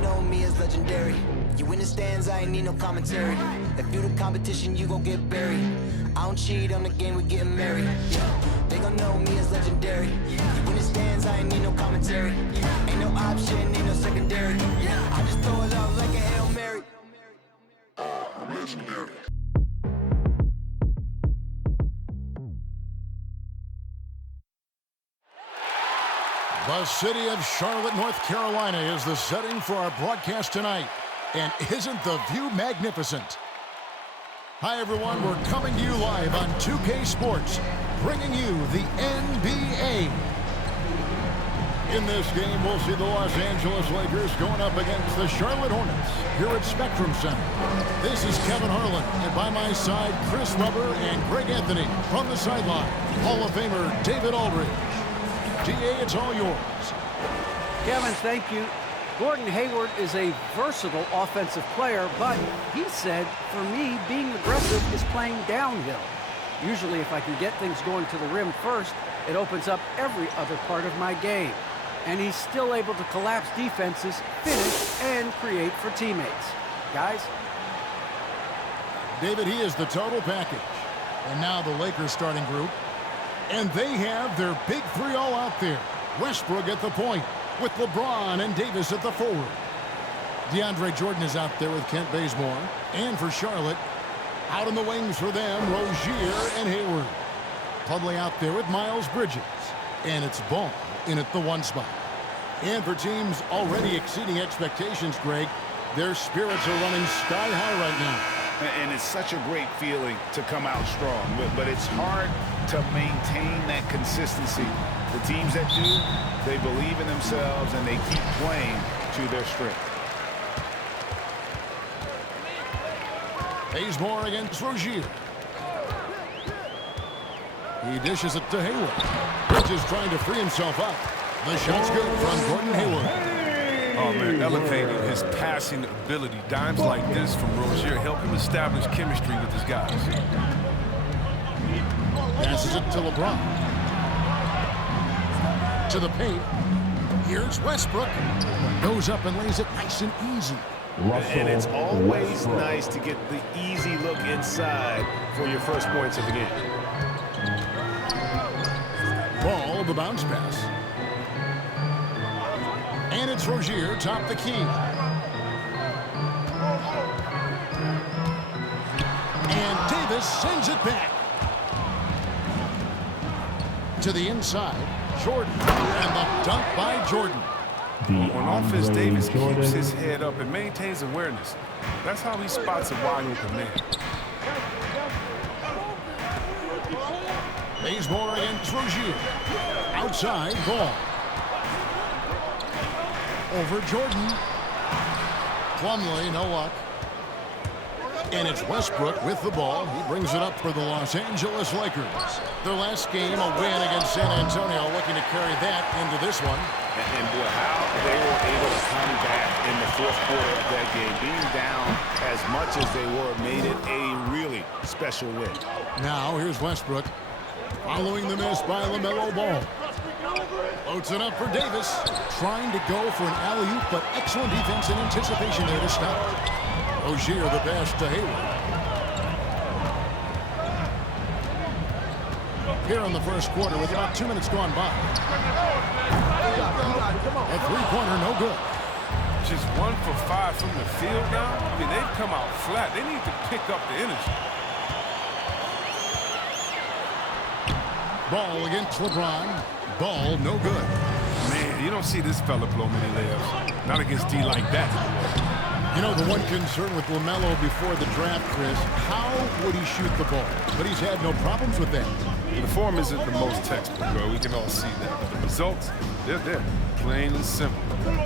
gon' know me as legendary. You in the stands, I ain't need no commentary. If you the competition, you gon' get buried. I don't cheat on the game, we getting married. Yeah, they gon' know me as legendary. You in the stands, I ain't need no commentary. Ain't no option, ain't no secondary. I just throw it out like a Hail Mary. Legendary. The city of Charlotte, North Carolina is the setting for our broadcast tonight. And isn't the view magnificent? Hi, everyone. We're coming to you live on 2K Sports, bringing you the NBA. In this game, we'll see the Los Angeles Lakers going up against the Charlotte Hornets here at Spectrum Center. This is Kevin Harlan, and by my side, Chris Webber and Greg Anthony. From the sideline, Hall of Famer David Aldridge. GA, it's all yours. Kevin, thank you. Gordon Hayward is a versatile offensive player, but he said, for me, being aggressive is playing downhill. Usually, if I can get things going to the rim first, it opens up every other part of my game. And he's still able to collapse defenses, finish, and create for teammates. Guys? David, he is the total package. And now the Lakers starting group. And they have their big three all out there. Westbrook at the point with LeBron and Davis at the forward. DeAndre Jordan is out there with Kent Bazemore. And for Charlotte, out in the wings for them, Rozier and Hayward. Plumlee out there with Miles Bridges. And it's Ball in at the one spot. And for teams already exceeding expectations, Greg, their spirits are running sky high right now. And it's such a great feeling to come out strong, but it's hard to maintain that consistency. The teams that do, they believe in themselves and they keep playing to their strength. Bazemore against Rozier. He dishes it to Hayward. Bridges trying to free himself up. The shot's good from Gordon Hayward. Oh, man, elevating his passing ability. Dimes like this from Rozier help him establish chemistry with his guys. Passes it to LeBron. To the paint. Here's Westbrook. Goes up and lays it nice and easy. And it's always nice to get the easy look inside for your first points of the game. Ball, the bounce pass. And it's Rozier, top the key. And Davis sends it back. To the inside, Jordan. And the dunk by Jordan. On offense, Davis keeps his head up and maintains awareness. That's how he spots a wide open man. Bazemore against Rozier. Outside, Ball. Over Jordan. Plumlee, no luck. And it's Westbrook with the ball. He brings it up for the Los Angeles Lakers. Their last game, a win against San Antonio, looking to carry that into this one. And boy, how they were able to come back in the fourth quarter of that game. Being down as much as they were made it a really special win. Now, here's Westbrook. Following the miss by Lamelo Ball. Loads it up for Davis. Trying to go for an alley-oop, but excellent defense and anticipation there to stop. Rozier the pass to Hayward. Here in the first quarter with about 2 minutes gone by. A three-pointer, no good. Just 1 for 5 from the field now. I mean, they've come out flat. They need to pick up the energy. Ball against LeBron. Ball, no good. Man, you don't see this fella blow many layups. Not against D like that. You know, the one concern with Lamelo before the draft, Chris, how would he shoot the ball? But he's had no problems with that. The form isn't the most textbook, though. We can all see that. But the results, they're there. Plain and simple.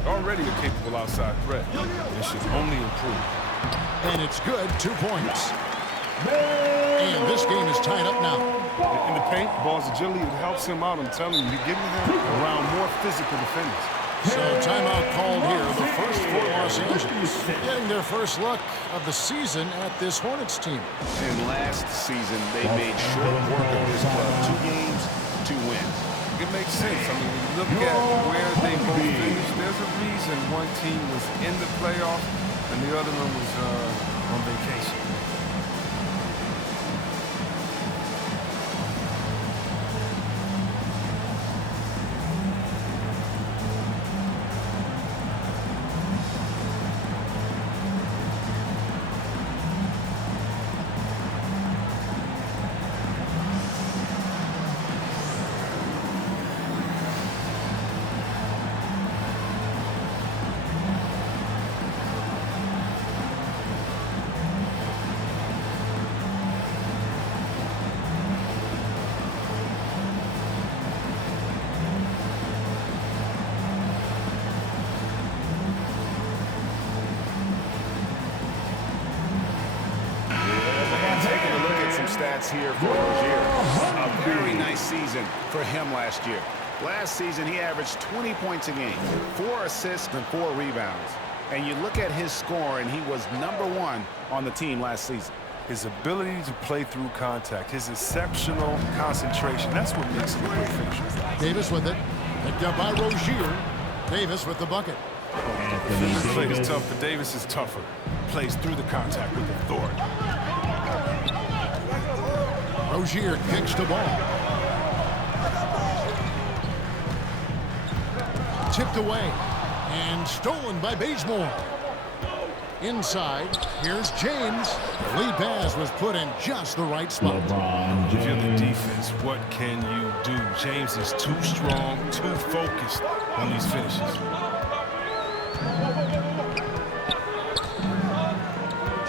Already a capable outside threat. It should only improve. And it's good, 2 points. And this game is tied up now. In the paint, ball's agility, it helps him out. I'm telling you, you're getting him around more physical defenders. So timeout called here, the first for Los Angeles. Getting their first look of the season at this Hornets team. And last season, they made short work of this club. 2 games, 2 wins. it makes sense. I mean, when you look at where they both finished, there's a reason one team was in the playoffs and the other one was on vacation. Stats here for Rozier. A very nice season for him last year. Last season, he averaged 20 points a game, 4 assists and 4 rebounds. And you look at his score, and he was #1 on the team last season. His ability to play through contact, his exceptional concentration, that's what makes him a great finisher. Davis with it. Picked up by Rozier. Davis with the bucket. This play is tough, but Davis is tougher. Plays through the contact with authority. Rozier kicks the ball. Tipped away and stolen by Bazemore. Inside, here's James. The lead pass was put in just the right spot. If you're the defense, what can you do? James is too strong, too focused on these finishes.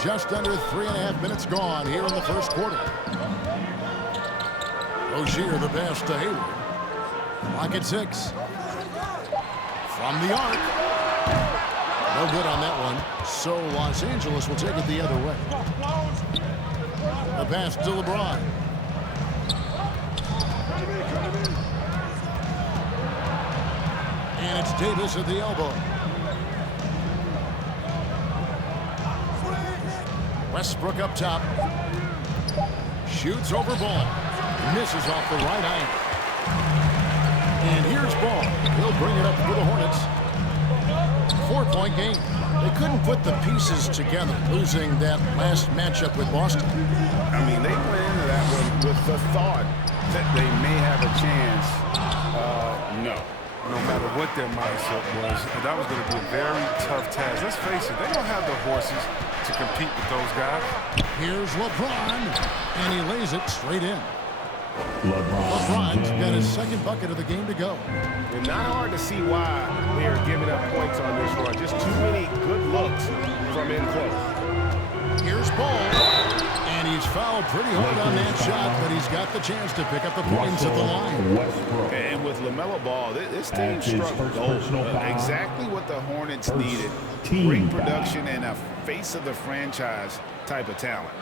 Just under 3.5 minutes gone here in the first quarter. Rozier the pass to Hayward. Clock at 6. From the arc. No good on that one. So Los Angeles will take it the other way. The pass to LeBron. And it's Davis at the elbow. Westbrook up top. Shoots over ball. Misses off the right angle. And here's Ball. He'll bring it up for the Hornets. 4-point game. They couldn't put the pieces together, losing that last matchup with Boston. I mean, they went into that one with the thought that they may have a chance. No. No matter what their mindset was, that was going to be a very tough task. Let's face it, they don't have the horses to compete with those guys. Here's LeBron, and he lays it straight in. LeBron's got his second bucket of the game to go. And not hard to see why they are giving up points on this run. Just too many good looks from in close. Here's Ball, and he's fouled pretty hard on that shot, but he's got the chance to pick up the points at the line. And with Lamelo Ball, this team struck gold. Exactly what the Hornets needed. Great production and a face of the franchise type of talent.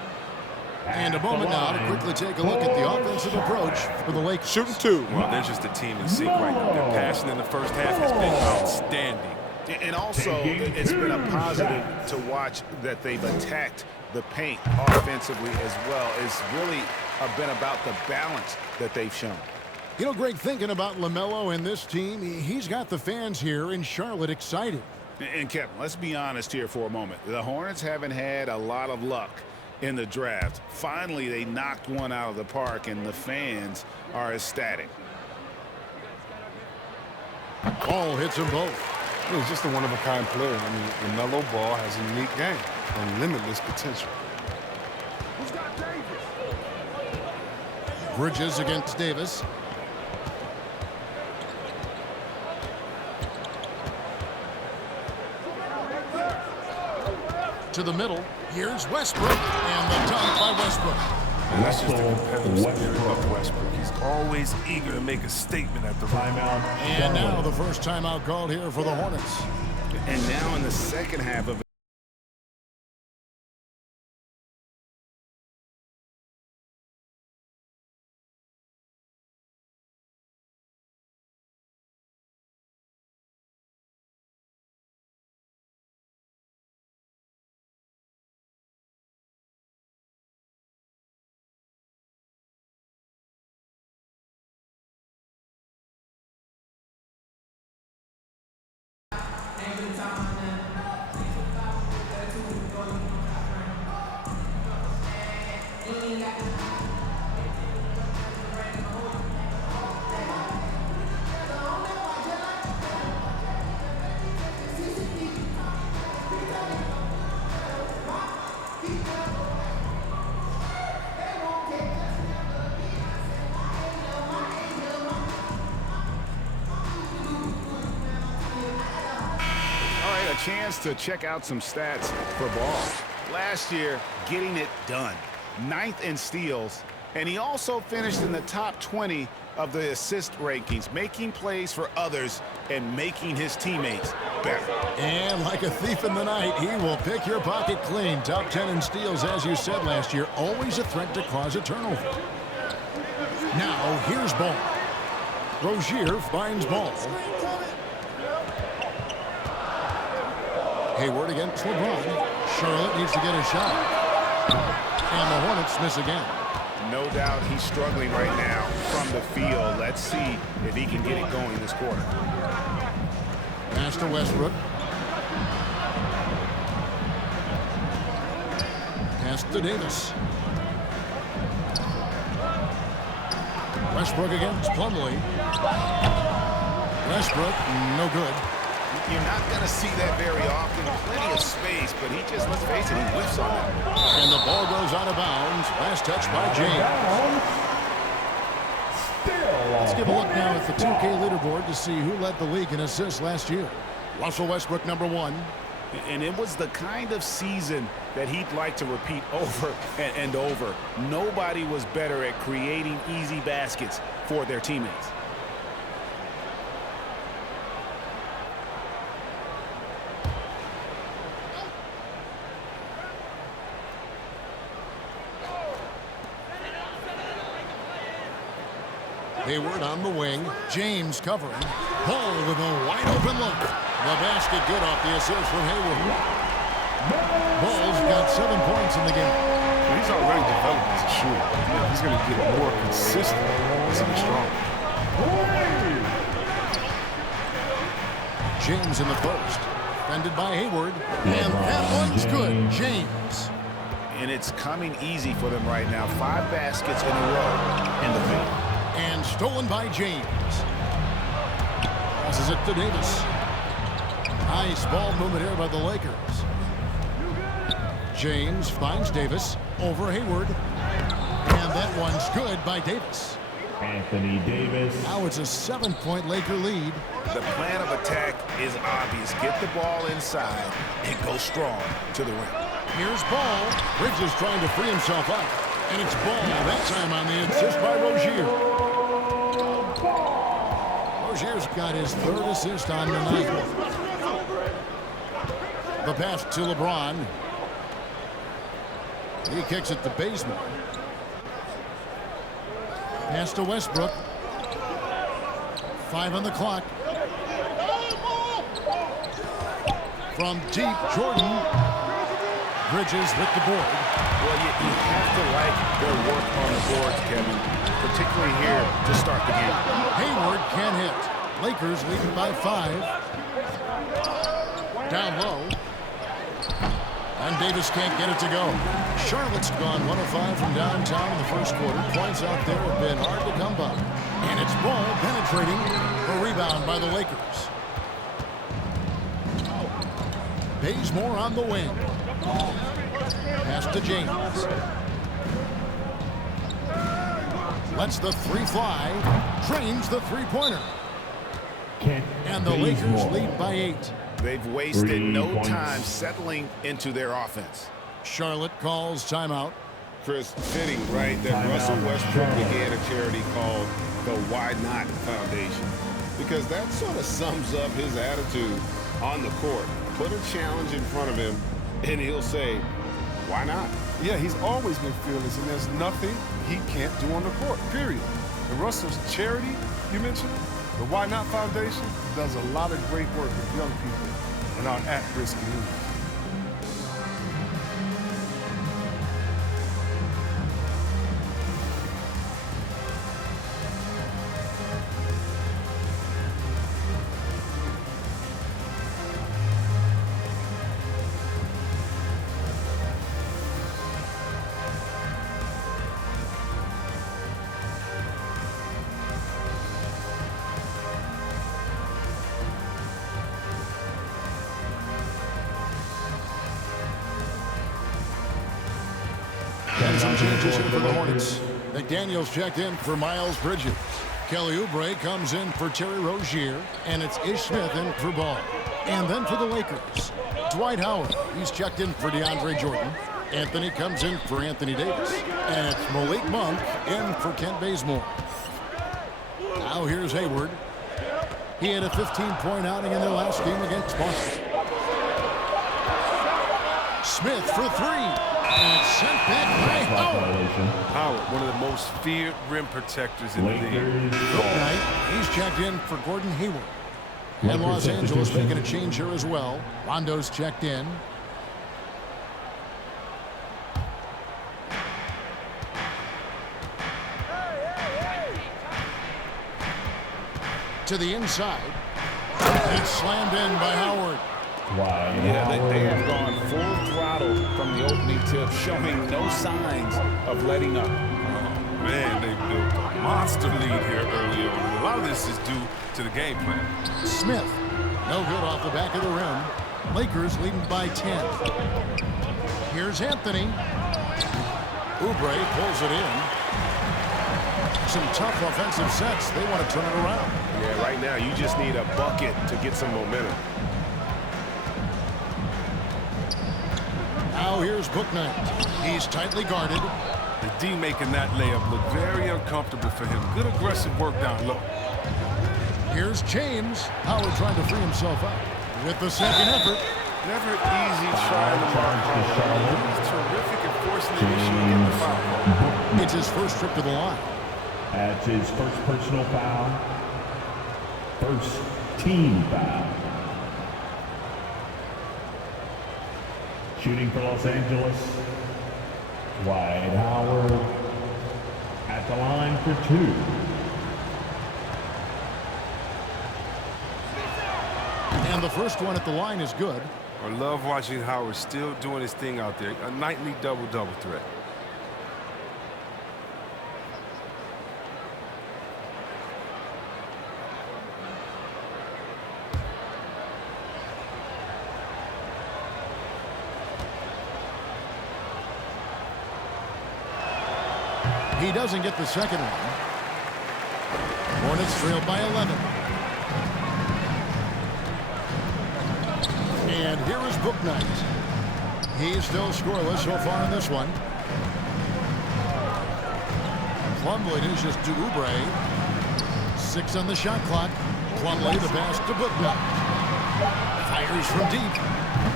And a moment now to quickly take a look at the offensive approach for the Lakers. Shooting 2. Well, they're just a team in sync right now. Their passing in the first half has been outstanding. And also, it's been a positive to watch that they've attacked the paint offensively as well. It's really been about the balance that they've shown. You know, Greg, thinking about Lamelo and this team, he's got the fans here in Charlotte excited. And Kevin, let's be honest here for a moment. The Hornets haven't had a lot of luck in the draft. Finally, they knocked one out of the park, and the fans are ecstatic. Ball hits them both. He's just a one-of-a-kind player. I mean, LaMelo Ball has a unique game and limitless potential. Bridges against Davis. To the middle. Here's Westbrook, and the dunk by Westbrook. And that's just the competitive spirit of Westbrook. He's always eager to make a statement at the timeout. And now the first timeout called here for the Hornets. And now in the second half of Chance to check out some stats for Ball. Last year, getting it done. 9th in steals, and he also finished in the top 20 of the assist rankings, making plays for others and making his teammates better. And like a thief in the night, he will pick your pocket clean. Top 10 in steals, as you said last year, always a threat to cause a turnover. Now, here's Ball. Rozier finds Ball. Hayward against LeBron. Charlotte needs to get a shot. And the Hornets miss again. No doubt he's struggling right now from the field. Let's see if he can get it going this quarter. Pass to Westbrook. Pass to Davis. Westbrook against Plumlee. Westbrook, no good. You're not going to see that very often. Plenty of space, but he just, let's face it, he whiffs on it. And the ball goes out of bounds. Last touch by James. Let's give a look now at the 2K leaderboard to see who led the league in assists last year. Russell Westbrook, number 1. And it was the kind of season that he'd like to repeat over and over. Nobody was better at creating easy baskets for their teammates. Hayward on the wing. James covering. Ball with a wide open look. The basket good off the assist from Hayward. Ball's got 7 points in the game. Well, he's already developed as a shooter. He's going to get more consistent as he gets stronger. James in the first. Defended by Hayward. And that one's good. James. And it's coming easy for them right now. 5 baskets in a row in the paint. And stolen by James. Passes it to Davis. Nice ball movement here by the Lakers. James finds Davis over Hayward. And that one's good by Davis. Anthony Davis. Now it's a 7-point Laker lead. The plan of attack is obvious. Get the ball inside and go strong to the rim. Here's Ball. Bridges trying to free himself up. And it's Ball that time on the assist by Rozier. Rozier's got his 3rd assist on the night. The pass to LeBron. He kicks it to Bazemore. Pass to Westbrook. 5 on the clock. From deep, Jordan. Bridges with the board. Well, you have to like their work on the boards, Kevin, particularly here to start the game. Hayward can't hit. Lakers leading by 5. Down low. And Davis can't get it to go. Charlotte's gone 105 from downtown in the first quarter. Points out there have been hard to come by. And it's Ball penetrating. A rebound by the Lakers. Bazemore on the wing. Pass to James. Lets the 3 fly. Drains the 3-pointer. And the Lakers lead by 8. They've wasted no time settling into their offense. Charlotte calls timeout. Chris, fitting, right, that Russell Westbrook began a charity called the Why Not Foundation. Because that sort of sums up his attitude on the court. Put a challenge in front of him, and he'll say, why not? Yeah, he's always been fearless, and there's nothing he can't do on the court, period. And Russell's charity, you mentioned, the Why Not Foundation, does a lot of great work with young people in our at-risk communities. And some changes here for the Hornets. McDaniels checked in for Miles Bridges. Kelly Oubre comes in for Terry Rozier. And it's Ish Smith in for Ball. And then for the Lakers, Dwight Howard. He's checked in for DeAndre Jordan. Anthony comes in for Anthony Davis. And it's Malik Monk in for Kent Bazemore. Now here's Hayward. He had a 15-point outing in their last game against Boston. Smith for three. And it's sent back by Howard. Howard, one of the most feared rim protectors in the league. Knight, he's checked in for Gordon Hayward. And Los Angeles making a change here as well. Rondo's checked in. To the inside. It's slammed in by Howard. Yeah, they have gone full throttle from the opening tip, showing no signs of letting up. Oh, man, they built a monster lead here early on. A lot of this is due to the game plan. Smith, no good off the back of the rim. Lakers leading by 10. Here's Anthony. Oubre pulls it in. Some tough offensive sets. They want to turn it around. Yeah, right now you just need a bucket to get some momentum. Now here's Bouknight. He's tightly guarded. The D making that layup look very uncomfortable for him. Good aggressive work down low. Here's James. Howard trying to free himself up with the second effort. Never easy trying to mark Howard. He's terrific at forcing the issue and getting the foul call. It's his first trip to the line. That's his first personal foul. First team foul. Shooting for Los Angeles, Dwight Howard at the line for two. And the first one at the line is good. I love watching Howard still doing his thing out there. A nightly double-double threat. He doesn't get the second one. Hornets trail by 11. And here is Bouknight. He's still scoreless so far in this one. Plumlee dishes to Oubre. 6 on the shot clock. Plumlee the pass to Bouknight. Fires from deep.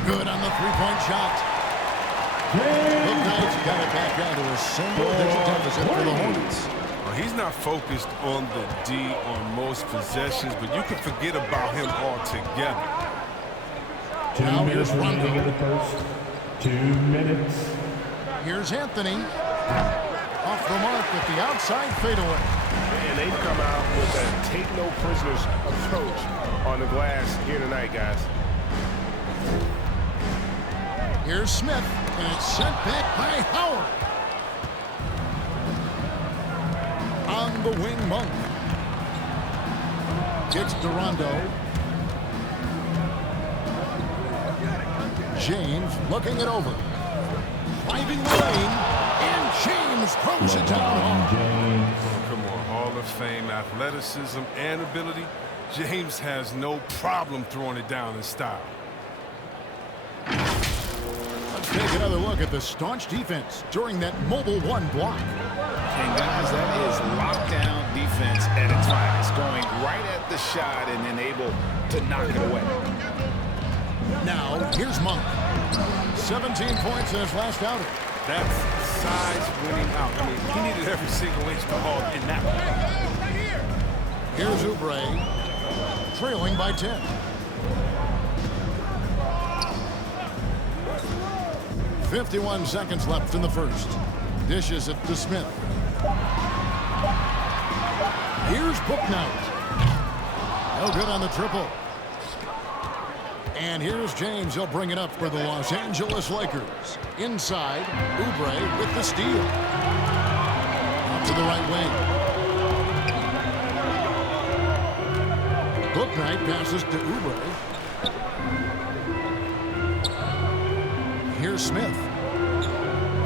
Good on the three-point shot. Bouknight's got it back down to a single-digit deficit for the Hornets. Well, he's not focused on the D on most possessions, but you can forget about him altogether. Now here's remaining in Rondo. the first 2 minutes. Here's Anthony. Off the mark with the outside fadeaway. And they've come out with a take-no-prisoners approach on the glass here tonight, guys. Here's Smith, and it's sent back by Howard. On the wing, Monk. Gets to Rondo. James looking it over. Driving the lane, and James throws it down. James. Oh, come on, Hall of Fame athleticism and ability. James has no problem throwing it down in style. Let's take another look at the staunch defense during that mobile one block. And guys, that is lockdown defense at its finest, going right at the shot and then able to knock it away. Now, here's Monk. 17 points in his last outing. That's size winning out. I mean, he needed every single inch to haul in that one. Here's Oubre, trailing by 10. .51 seconds left in the first. Dishes it to Smith. Here's Bouknight. No good on the triple. And here's James. He'll bring it up for the Los Angeles Lakers. Inside, Oubre with the steal. Out to the right wing. Bouknight passes to Oubre. Here's Smith.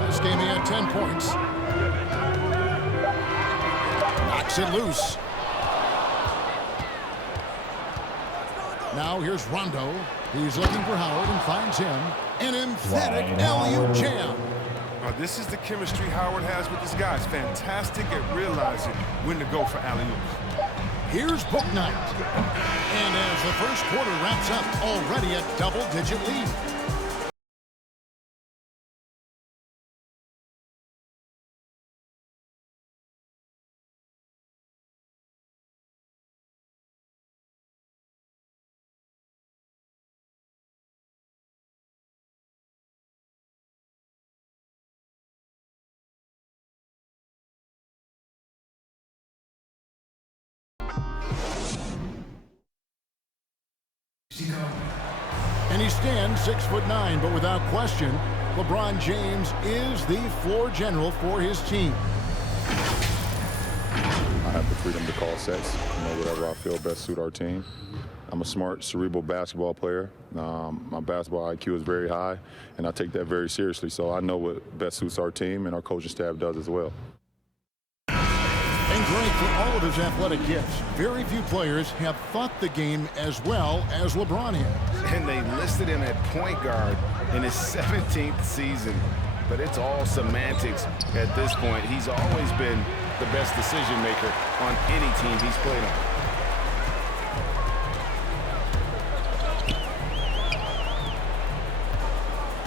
Has Last game he had 10 points. Knocks it loose. Now here's Rondo. He's looking for Howard and finds him. An emphatic alley-oop jam. Now, this is the chemistry Howard has with his guys. Fantastic at realizing when to go for alley-oops. Here's Book Night. And as the first quarter wraps up, already a double-digit lead. And he stands 6'9", but without question, LeBron James is the floor general for his team. I have the freedom to call sets, whatever I feel best suit our team. I'm a smart, cerebral basketball player. My basketball IQ is very high, and I take that very seriously. So I know what best suits our team, and our coaching staff does as well. And great for all of his athletic gifts. Very few players have thought the game as well as LeBron has. And they listed him at point guard in his 17th season. But it's all semantics at this point. He's always been the best decision maker on any team he's played on.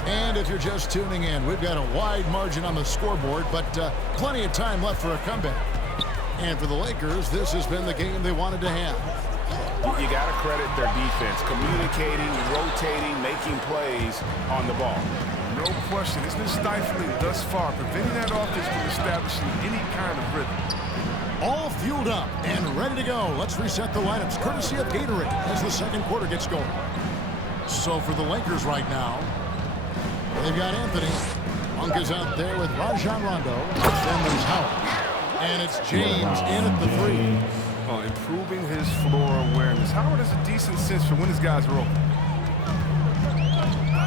And if you're just tuning in, we've got a wide margin on the scoreboard, but plenty of time left for a comeback. And for the Lakers, this has been the game they wanted to have. You got to credit their defense, communicating, rotating, making plays on the ball. No question. It's been stifling thus far, preventing that offense from establishing any kind of rhythm. All fueled up and ready to go. Let's reset the lineups, courtesy of Gatorade, as the second quarter gets going. So for the Lakers right now, they've got Anthony. Monk is out there with Rajon Rondo. Then there's Howard. And it's James in at the three. Improving his floor awareness. Howard has a decent sense for when his guys are open.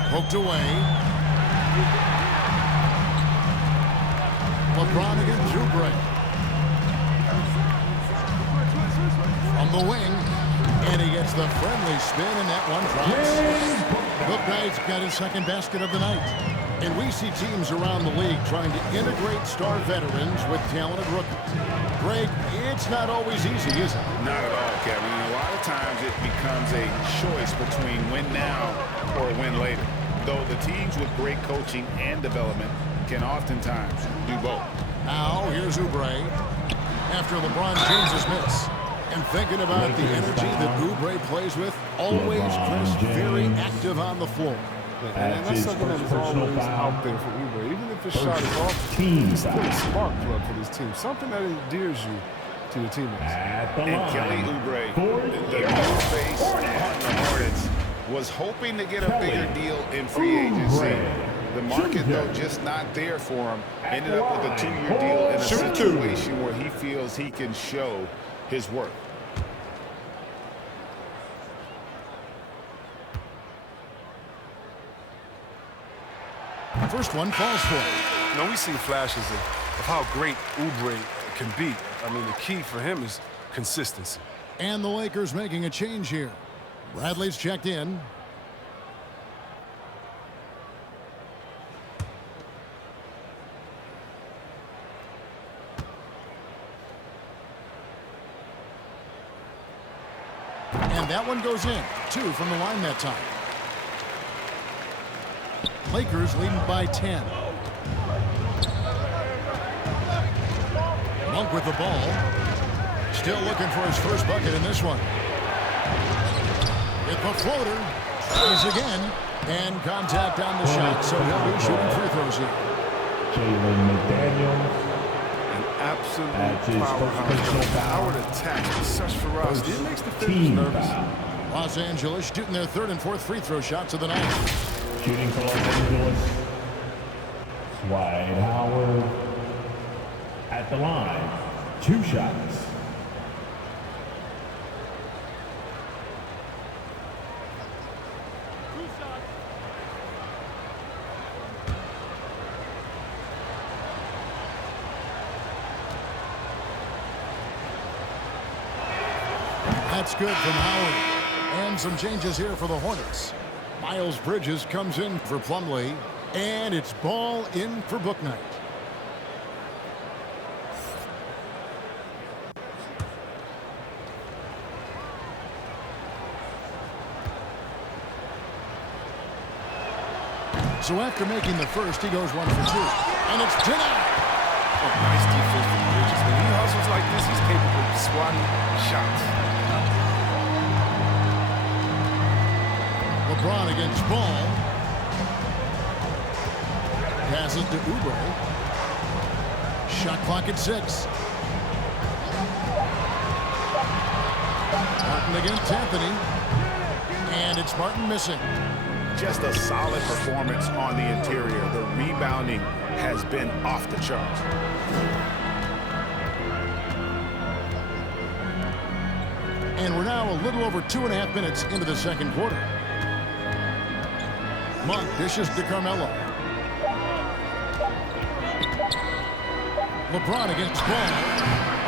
Poked away. LeBron against Oubre. From the wing. And he gets the friendly spin, and that one drops. Book Knight's got his second basket of the night. And we see teams around the league trying to integrate star veterans with talented rookies. Greg, it's not always easy, is it? Not at all, Kevin. And a lot of times it becomes a choice between win now or win later. Though the teams with great coaching and development can oftentimes do both. Now, here's Oubre. After LeBron James's miss. And thinking about the energy that Oubre plays with, always crisp, very active on the floor. And that's something that is always out there for Oubre. Even if his shot is off, he's still a spark plug for this team. Something that endears you to your teammates. And Kelly Oubre, the new face on the Hornets, was hoping to get a bigger deal in free agency. The market, though, just not there for him. Ended up with a 2-year deal in a situation where he feels he can show his work. First one falls for it. Now, we see flashes of how great Oubre can be. I mean, the key for him is consistency. And the Lakers making a change here. Bradley's checked in. And that one goes in. 2 from the line that time. Lakers leading by 10. Monk with the ball. Still looking for his first bucket in this one. With the floater. Tries again. And contact on the shot, so he'll be shooting free throws here. Jalen McDaniels. An absolute powerhouse. Howard attacks with such ferocity. It makes the defenders nervous. Los Angeles shooting their third and fourth free throw shots of the night. Shooting for Los Angeles. Dwight Howard at the line. 2 shots. That's good from Howard. And some changes here for the Hornets. Miles Bridges comes in for Plumlee. And it's ball in for Bouknight. So after making the first, he goes 1 for 2. And it's denied. Oh, nice defense from Bridges. When he hustles like this, he's capable of swatting shots. LeBron against Ball. Passes to Oubre. Shot clock at 6. Martin against Anthony. And it's Martin missing. Just a solid performance on the interior. The rebounding has been off the charts. And we're now a little over 2.5 minutes into the second quarter. Monk dishes to Carmelo. LeBron against Ball.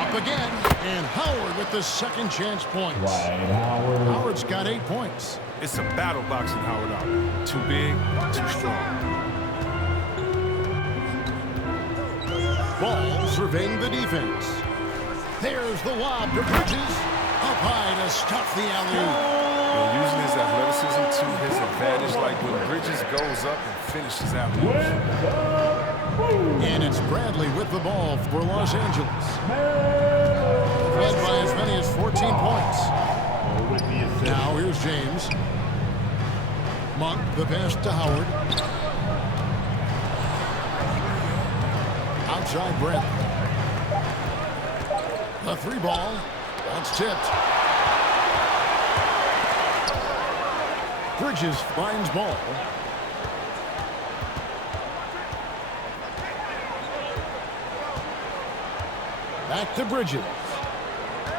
Up again. And Howard with the second chance points. Howard. Howard's got 8 points. It's a battle boxing Howard out. Too big, too strong. Ball surveying the defense. There's the lob to Bridges. Up high to stuff the alley-oop. And using his athleticism to his advantage, like when Bridges goes up and finishes out. And it's Bradley with the ball for Los Angeles. Led by as many as 14 points. Now here's James. Monk, the pass to Howard. Outside Bradley. The 3 ball. That's tipped. Bridges finds Ball. Back to Bridges.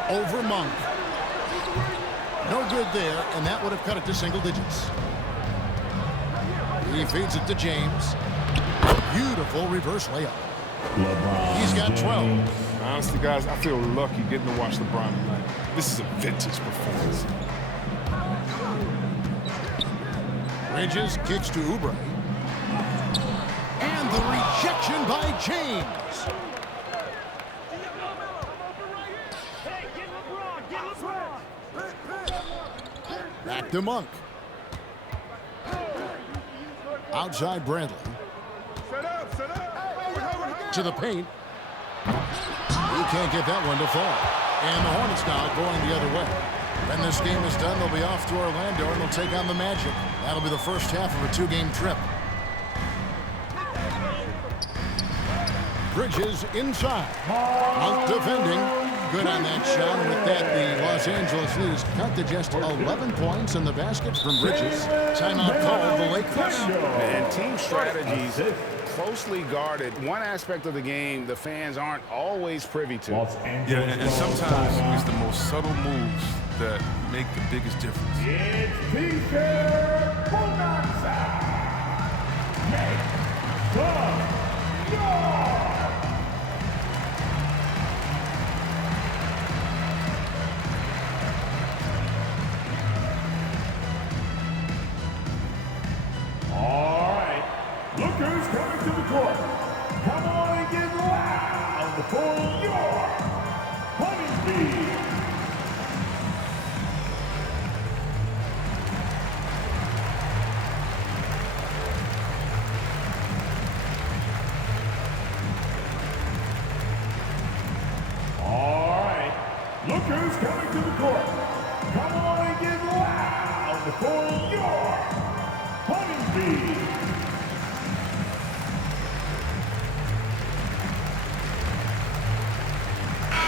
Over Monk. No good there, and that would have cut it to single digits. He feeds it to James. Beautiful reverse layup. He's got 12. Honestly, guys, I feel lucky getting to watch LeBron tonight. This is a vintage performance. Bridges kicks to Oubre. And the rejection by James. Back to Monk. Outside Bradley. To the paint. He can't get that one to fall. And the Hornets now going the other way. When this game is done, they'll be off to Orlando and they'll take on the Magic. That'll be the first half of a 2-game trip. Bridges inside. Monk defending. Good on that shot. And with that, the Los Angeles lead is cut to just 11 points in the basket from Bridges. Timeout called the Lakers. And team strategies closely guarded. One aspect of the game the fans aren't always privy to. Yeah, and sometimes it's the most subtle moves that make the biggest difference. It's Peter Bonanza. Make some noise. All right, look who's coming to the court. Come on and get loud for your Honeybee. All right, look who's coming to the court. Come on and get loud for your Honeybee.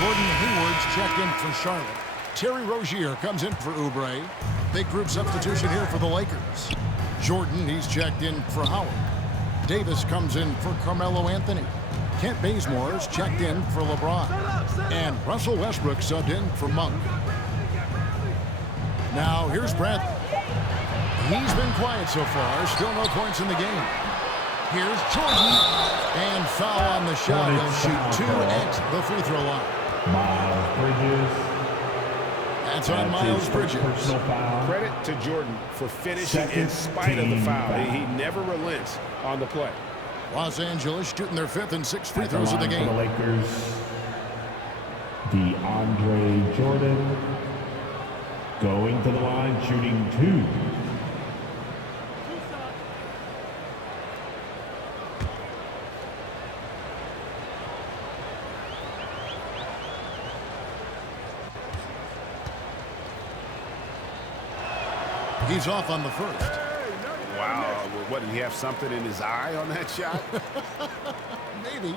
Gordon Hayward's checked in for Charlotte. Terry Rozier comes in for Oubre. Big group substitution here for the Lakers. Jordan, he's checked in for Howard. Davis comes in for Carmelo Anthony. Kent Bazemore's checked in for LeBron. And Russell Westbrook subbed in for Monk. Now here's Bradley. He's been quiet so far. Still no points in the game. Here's Jordan. And foul on the shot. He'll shoot 2 at the free throw line. Miles Bridges. That's on Miles Bridges. Credit to Jordan for finishing in spite of the foul. He never relents on the play. Los Angeles shooting their 5th and 6th free throws of the game. For the Lakers, DeAndre Jordan going to the line, shooting 2. He's off on the first. Wow. What, did he have something in his eye on that shot? Maybe.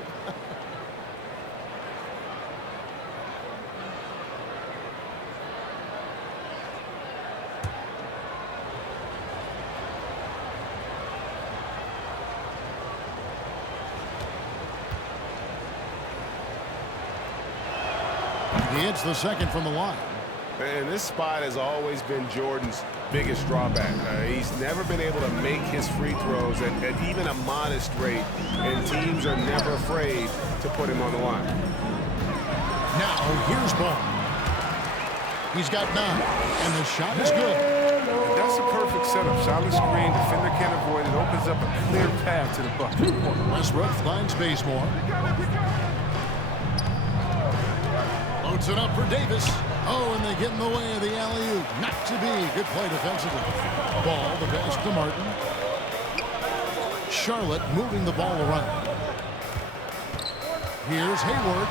He hits the second from the line. And this spot has always been Jordan's biggest drawback. He's never been able to make his free throws at even a modest rate, and teams are never afraid to put him on the line. Now, here's Ball. He's got 9, and the shot is good. That's a perfect setup. Solid screen, defender can't avoid it. Opens up a clear path to the bucket. Westbrook finds Bazemore. Loads it up for Davis. Oh, and they get in the way of the alley-oop. Not to be. Good play defensively. Ball, the pass to Martin. Charlotte moving the ball around. Here's Hayward.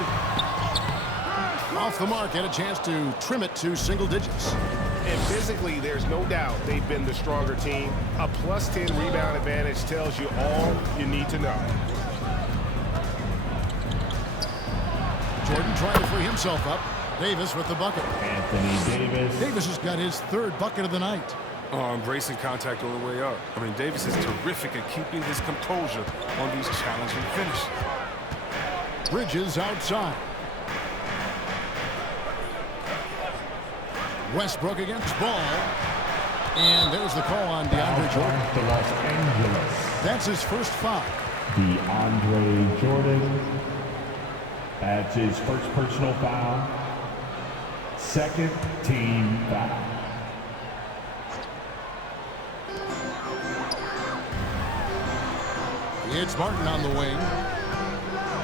Off the mark, and a chance to trim it to single digits. And physically, there's no doubt they've been the stronger team. A +10 rebound advantage tells you all you need to know. Jordan trying to free himself up. Davis with the bucket. Anthony Davis. Davis has got his 3rd bucket of the night. Embracing contact all the way up. I mean, Davis is terrific at keeping his composure on these challenging finishes. Bridges outside. Westbrook against Ball. And there's the call on DeAndre Jordan. To Los Angeles. That's his first foul. DeAndre Jordan. That's his first personal foul. 2nd team foul. It's Martin on the wing.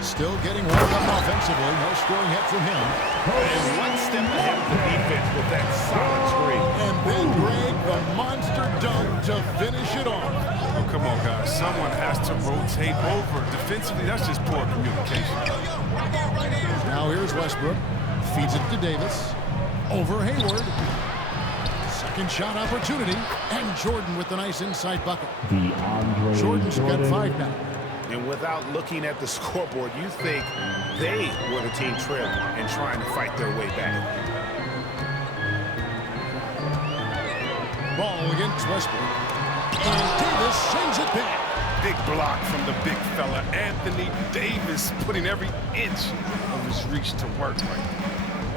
Still getting worked up offensively. No scoring hit from him. And one step ahead of the defense with that solid screen. And then Greg, the monster dunk to finish it off. Oh, come on, guys. Someone has to rotate over. Defensively, that's just poor communication. Now here's Westbrook. Feeds it to Davis. Over Hayward. Second shot opportunity. And Jordan with the nice inside bucket. DeAndre Jordan's Jordan. got 5 now. And without looking at the scoreboard, you think they were the team trailing and trying to fight their way back. Ball against Westbrook. And Davis sends it back. Big block from the big fella, Anthony Davis, putting every inch of his reach to work right now.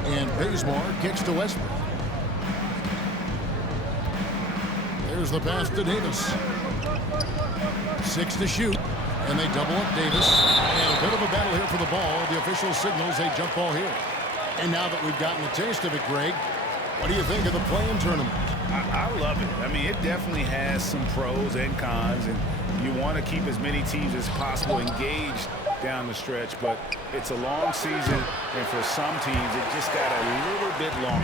And Bazemore kicks to Westbrook. There's the pass to Davis. 6 to shoot. And they double up Davis. And a bit of a battle here for the ball. The official signals a jump ball here. And now that we've gotten a taste of it, Greg, what do you think of the play-in tournament? I love it. I mean, it definitely has some pros and cons, and you want to keep as many teams as possible engaged down the stretch, but it's a long season, and for some teams, it just got a little bit long.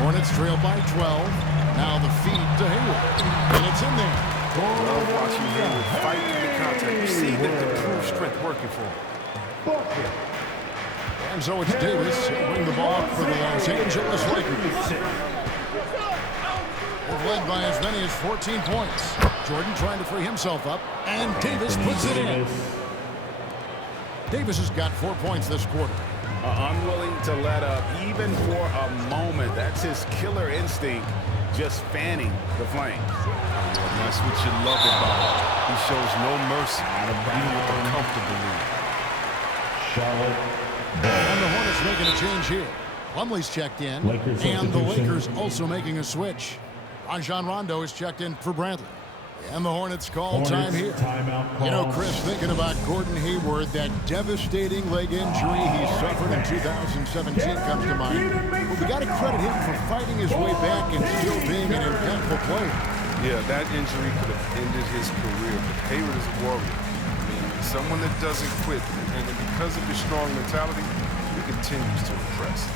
Hornets trail by 12. Now the feed to Hayward. And it's in there. Love watching Hayward fight through the contact. You see the improved strength working for him. And so it's Davis. He'll bring the ball up for the Los Angeles Lakers. They've led by as many as 14 points. Jordan trying to free himself up. And Davis puts it in. Davis has got 4 points this quarter. Unwilling to let up even for a moment. That's his killer instinct, just fanning the flames. And that's what you love about him. He shows no mercy, even with a comfortable lead. Charlotte. And the Hornets making a change here. Plumlee's checked in, and the Lakers also making a switch. Rajon Rondo is checked in for Bradley. And the Hornets call time here. You know, Chris, thinking about Gordon Hayward, that devastating leg injury he suffered in 2017 comes to mind. But we got to credit him for fighting his way back and still being an impactful player. Yeah, that injury could have ended his career, but Hayward is a warrior. I mean, someone that doesn't quit, and because of his strong mentality, he continues to impress.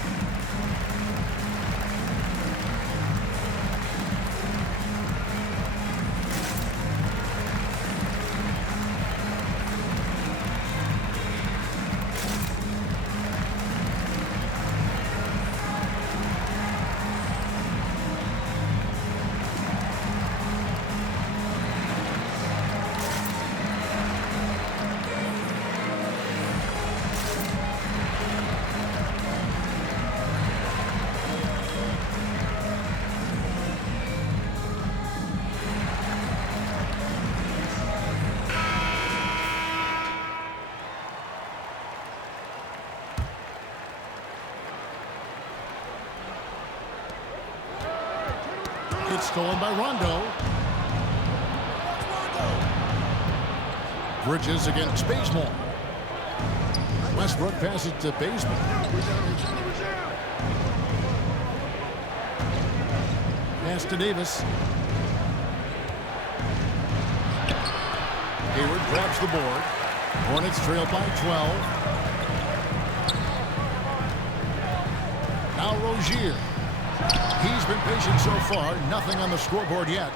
It's stolen by Rondo. Bridges against Bazemore. Westbrook passes to Bazemore. Pass to Davis. Hayward grabs the board. Hornets trail by 12. Now Rozier. He's been patient so far. Nothing on the scoreboard yet.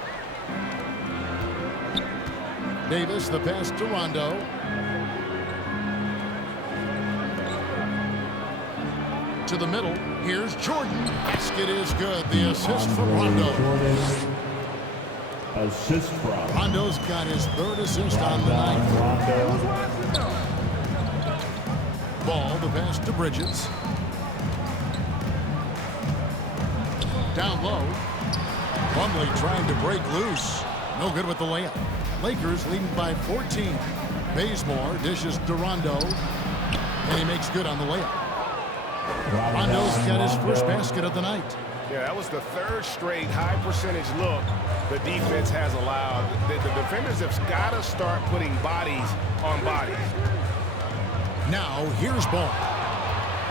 Davis, the pass to Rondo. To the middle. Here's Jordan. Basket is good. The assist from Rondo. Assist from Rondo's got his third assist on the night. Ball, the pass to Bridges. Down low. Plumlee trying to break loose. No good with the layup. Lakers leading by 14. Bazemore dishes to Rondo. And he makes good on the layup. Rondo's got his first basket of the night. Yeah, that was the third straight high percentage look the defense has allowed. The defenders have got to start putting bodies on bodies. Now here's Ball.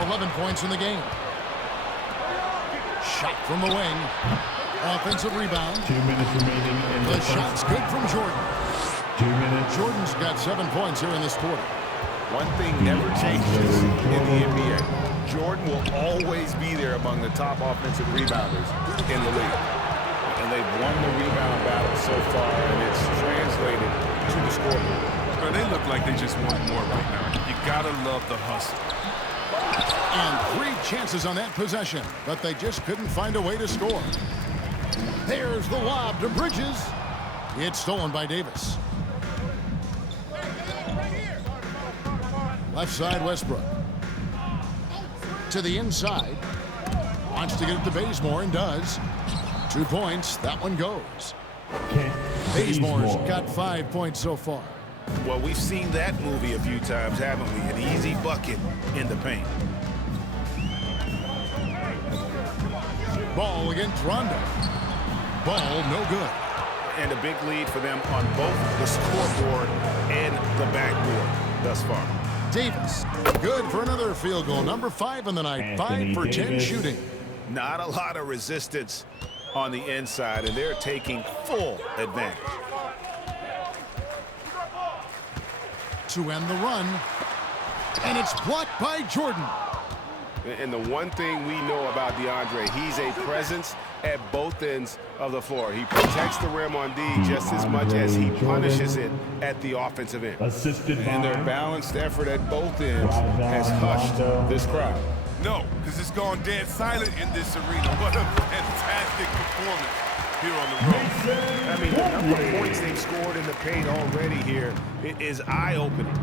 11 points in the game. Shot from the wing. Offensive rebound. 2 minutes remaining in The shot's good from Jordan. 2 minutes. Jordan's got 7 points here in this quarter. One thing never changes in the NBA. Jordan will always be there among the top offensive rebounders in the league. And they've won the rebound battle so far, and it's translated to the scoreboard. But they look like they just want more right now. You gotta love the hustle. And 3 chances on that possession, but they just couldn't find a way to score. There's the lob to Bridges. It's stolen by Davis. Left side, Westbrook. To the inside. Wants to get it to Bazemore and does. 2 points. That one goes. Bazemore's got 5 points so far. Well, we've seen that movie a few times, haven't we? An easy bucket in the paint. Ball against Rondo. Ball no good. And a big lead for them on both the scoreboard and the backboard thus far. Davis, good for another field goal. Number 5 in the night. 5 for 10 shooting. Not a lot of resistance on the inside, and they're taking full advantage. To end the run. And it's blocked by Jordan. And the one thing we know about DeAndre, he's a presence at both ends of the floor. He protects the rim on D just as much as he punishes it at the offensive end. And their balanced effort at both ends has hushed this crowd. No, because it's gone dead silent in this arena. What a fantastic performance here on the road. I mean, the number of points they've scored in the paint already here is eye-opening.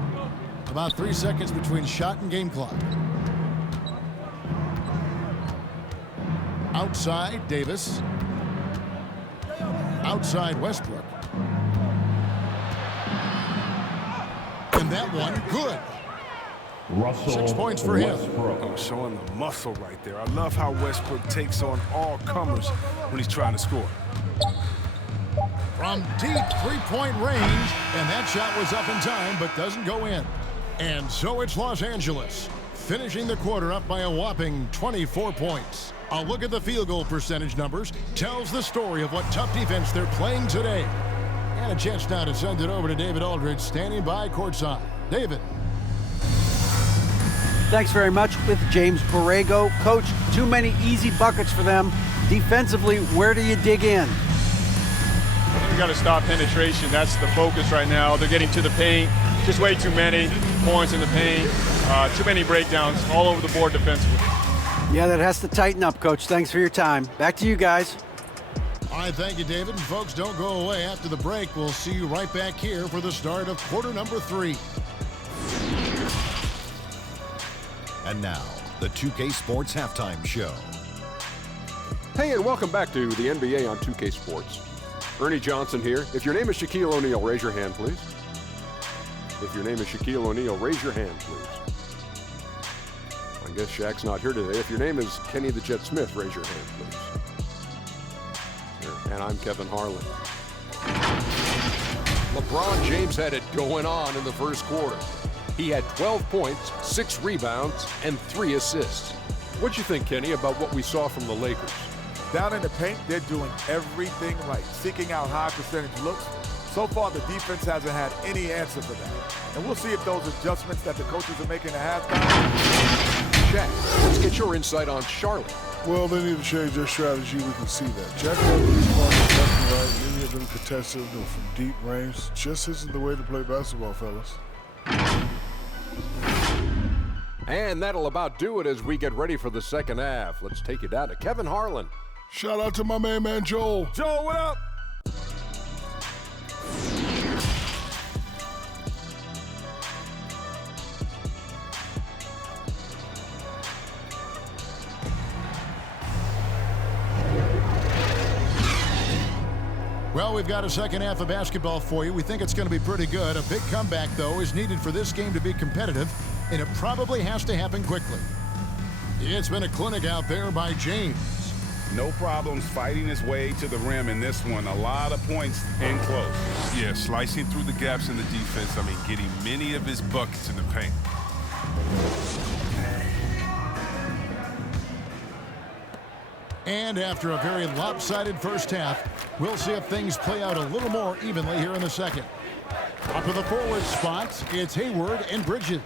About 3 seconds between shot and game clock. Outside, Davis. Outside, Westbrook. And that one, good. 6 points for him. Oh, showing the muscle right there. I love how Westbrook takes on all comers when he's trying to score. from deep three-point range, and that shot was up in time but doesn't go in. And so it's Los Angeles, finishing the quarter up by a whopping 24 points. A look at the field goal percentage numbers tells the story of what tough defense they're playing today. And a chance now to send it over to David Aldridge, standing by courtside. David. Thanks very much with James Borrego. Coach, too many easy buckets for them. Defensively, where do you dig in? We got to stop penetration. That's the focus right now. They're getting to the paint. Just way too many points in the paint. Too many breakdowns all over the board defensively. Yeah, that has to tighten up, Coach. Thanks for your time. Back to you guys. All right, thank you, David. And folks, don't go away. After the break, we'll see you right back here for the start of quarter number 3. And now, the 2K Sports Halftime Show. Hey, and welcome back to the NBA on 2K Sports. Ernie Johnson here. If your name is Shaquille O'Neal, raise your hand, please. If your name is Shaquille O'Neal, raise your hand, please. I guess Shaq's not here today. If your name is Kenny the Jet Smith, raise your hand, please. And I'm Kevin Harlan. LeBron James had it going on in the first quarter. He had 12 points, 6 rebounds, and 3 assists. What'd you think, Kenny, about what we saw from the Lakers? Down in the paint, they're doing everything right, seeking out high percentage looks. So far, the defense hasn't had any answer for that. And we'll see if those adjustments that the coaches are making at halftime. Shaq, let's get your insight on Charlotte. Well, they need to change their strategy. We can see that. Jack Evans is playing left and right. Many of them contested from deep range. Just isn't the way to play basketball, fellas. And that'll about do it as we get ready for the second half. Let's take it down to Kevin Harlan. Shout out to my main man, Joel. Joel, what up? Well, we've got a second half of basketball for you. We think it's going to be pretty good. A big comeback, though, is needed for this game to be competitive, and it probably has to happen quickly. It's been a clinic out there by James. No problems fighting his way to the rim in this one. A lot of points in close. Yeah, slicing through the gaps in the defense. I mean, getting many of his buckets in the paint. And after a very lopsided first half, we'll see if things play out a little more evenly here in the second. Up to the forward spots, it's Hayward and Bridges.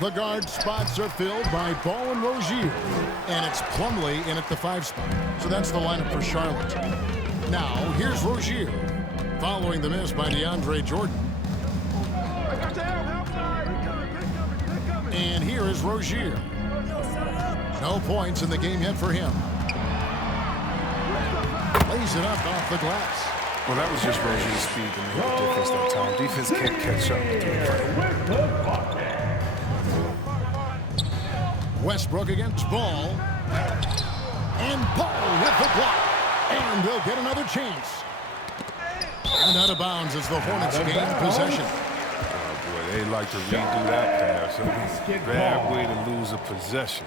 The guard spots are filled by Ball and Rozier. And it's Plumlee in at the 5 spot. So that's the lineup for Charlotte. Now, here's Rozier. Following the miss by DeAndre Jordan. And here is Rozier. No points in the game yet for him. Lays it up off the glass. Well, that was just Rozier's speed that made the difference that time. Defense can't catch up. Westbrook against Ball. And Ball with the block. And they'll get another chance. And out of bounds as the Hornets gain possession. Oh, boy, they like to redo that pass. So bad way to lose a possession.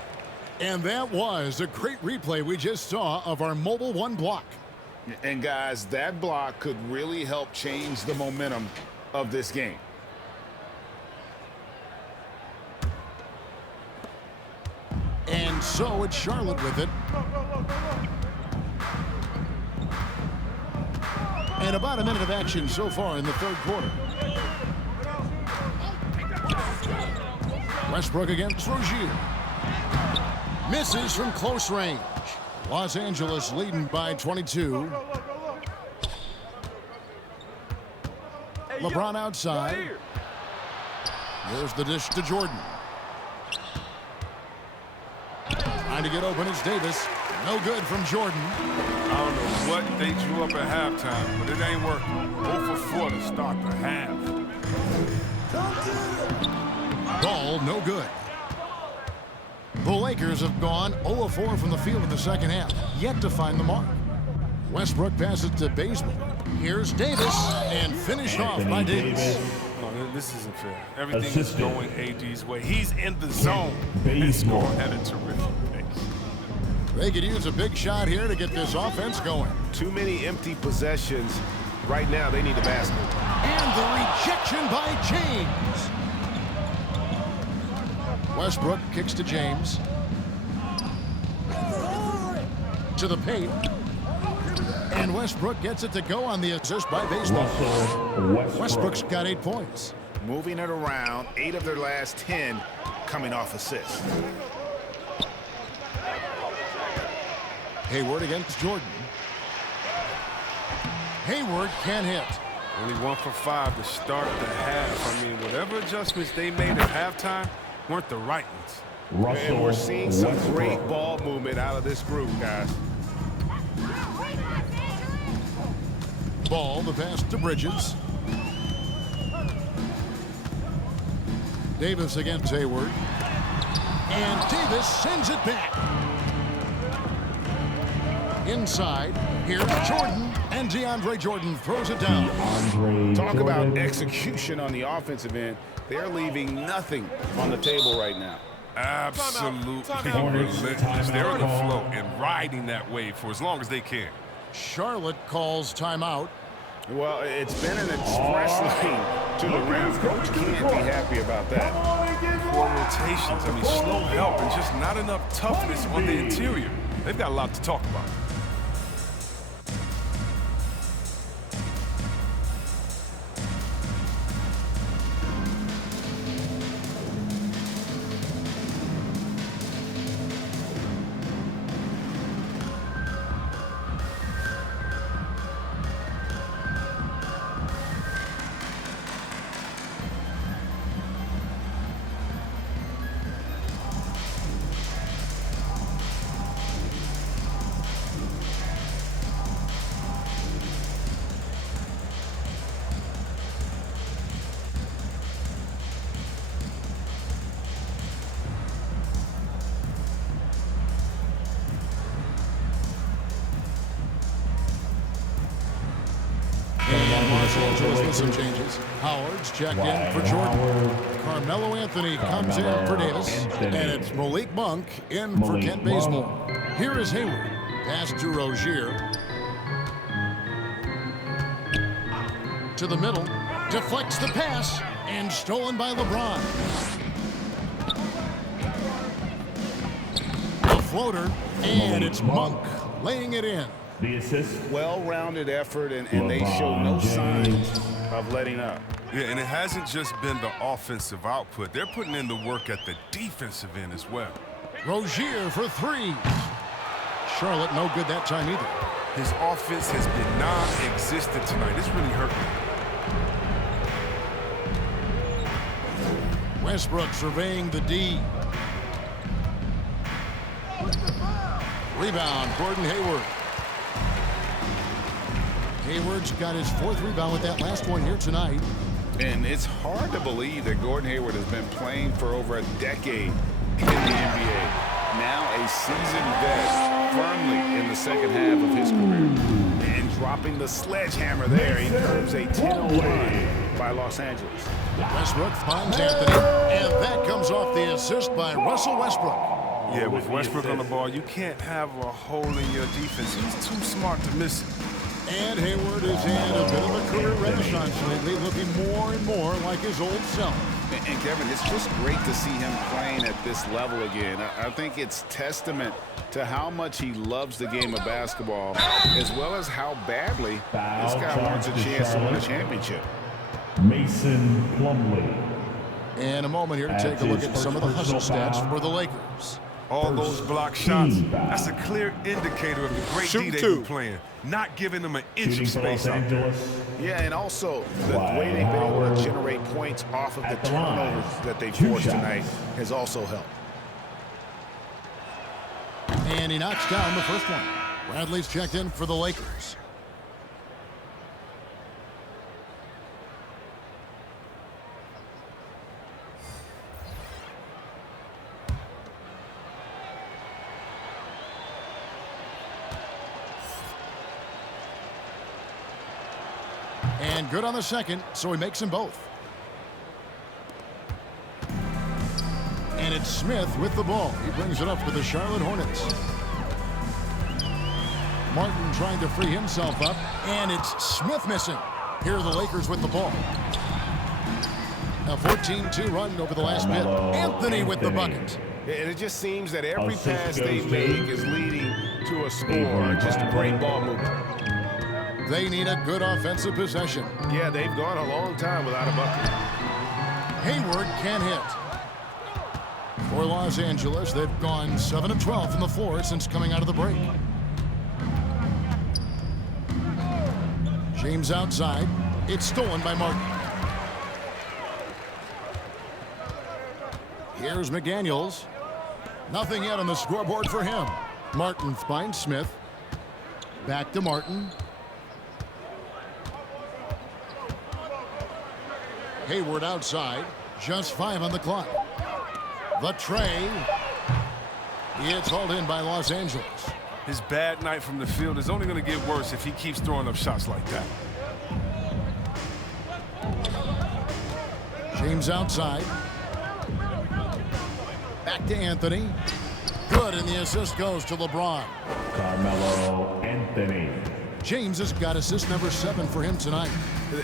And that was a great replay we just saw of our Mobile One block. And guys, that block could really help change the momentum of this game. And so it's Charlotte with it. And about a minute of action so far in the third quarter. Westbrook against Rozier. Misses from close range. Los Angeles leading by 22. LeBron outside. There's the dish to Jordan. Trying to get open is Davis. No good from Jordan. I don't know what they drew up at halftime, but it ain't working. 0 for 4 to start the half. Ball, no good. The Lakers have gone 0-4 from the field in the second half, yet to find the mark. Westbrook passes to Bazemore. Here's Davis, and finished off by Davis. No, this isn't fair. Everything is going AD's way. He's in the zone and scoring at a terrific pace. They could use a big shot here to get this offense going. Too many empty possessions Right now, they need the basket. And the rejection by James. Westbrook kicks to James. To the paint. And Westbrook gets it to go on the assist by Baseball. Westbrook's got 8 points. Moving it around, 8 of their last 10 coming off assists. Hayward against Jordan. Hayward can't hit. Only 1 for 5 to start the half. I mean, whatever adjustments they made at halftime weren't the right ones. And we're seeing some great ball movement out of this group, guys. Ball, the pass to Bridges. Davis against Hayward. And Davis sends it back. Inside, here's Jordan, and DeAndre Jordan throws it down. Talk about execution on the offensive end. They're leaving nothing on the table right now. Absolutely relentless. They're on the flow and riding that wave for as long as they can. Charlotte calls timeout. Well, it's been an express lane to the rim. Coach can't be happy about that. 4 rotations. I mean, slow help and just not enough toughness on the interior. They've got a lot to talk about. With some changes. Howard's checked in for Jordan. Carmelo Anthony comes in for Davis. And it's Malik Monk in for Kent Bazemore. Here is Hayward. Pass to Rozier. To the middle. Deflects the pass. And stolen by LeBron. A floater. And it's Monk laying it in. The assist. Well-rounded effort, and they show no signs of letting up. Yeah, and it hasn't just been the offensive output. They're putting in the work at the defensive end as well. Rozier for 3. Charlotte no good that time either. His offense has been non-existent tonight. It's really hurt me. Westbrook surveying the D. Rebound, Gordon Hayward. Hayward's got his 4th rebound with that last one here tonight. And it's hard to believe that Gordon Hayward has been playing for over a decade in the NBA. Now a seasoned vet, firmly in the second half of his career. And dropping the sledgehammer there, he curbs a 10-0 run by Los Angeles. Westbrook finds Anthony, and that comes off the assist by Russell Westbrook. Yeah, with Westbrook on the ball, you can't have a hole in your defense. He's too smart to miss it. And Hayward is in a bit of a career renaissance lately, looking more and more like his old self. And Kevin, it's just great to see him playing at this level again. I think it's testament to how much he loves the game of basketball, as well as how badly this guy wants a chance to win a championship. Mason Plumlee. And a moment here to take a look at some of the hustle stats for the Lakers. All those block shots, that's a clear indicator of the great D they've been playing. Not giving them an inch of space out there. Yeah, and also the way they've been able to generate points off of the turnovers that they forced tonight has also helped. And he knocks down the first one. Bradley's checked in for the Lakers. And good on the second, so he makes them both. And it's Smith with the ball. He brings it up for the Charlotte Hornets. Martin trying to free himself up, and it's Smith missing. Here are the Lakers with the ball. A 14-2 run over the last bit. Anthony with the bucket. And it just seems that every pass they make is leading to a score. Just a great ball movement. They need a good offensive possession. Yeah, they've gone a long time without a bucket. Hayward can't hit. For Los Angeles, they've gone 7 of 12 from the floor since coming out of the break. James outside. It's stolen by Martin. Here's McDaniels. Nothing yet on the scoreboard for him. Martin finds Smith. Back to Martin. Hayward outside. Just 5 on the clock. The tray. It's hauled in by Los Angeles. His bad night from the field is only going to get worse if he keeps throwing up shots like that. James outside. Back to Anthony. Good, and the assist goes to LeBron. Carmelo Anthony. James has got assist number 7 for him tonight.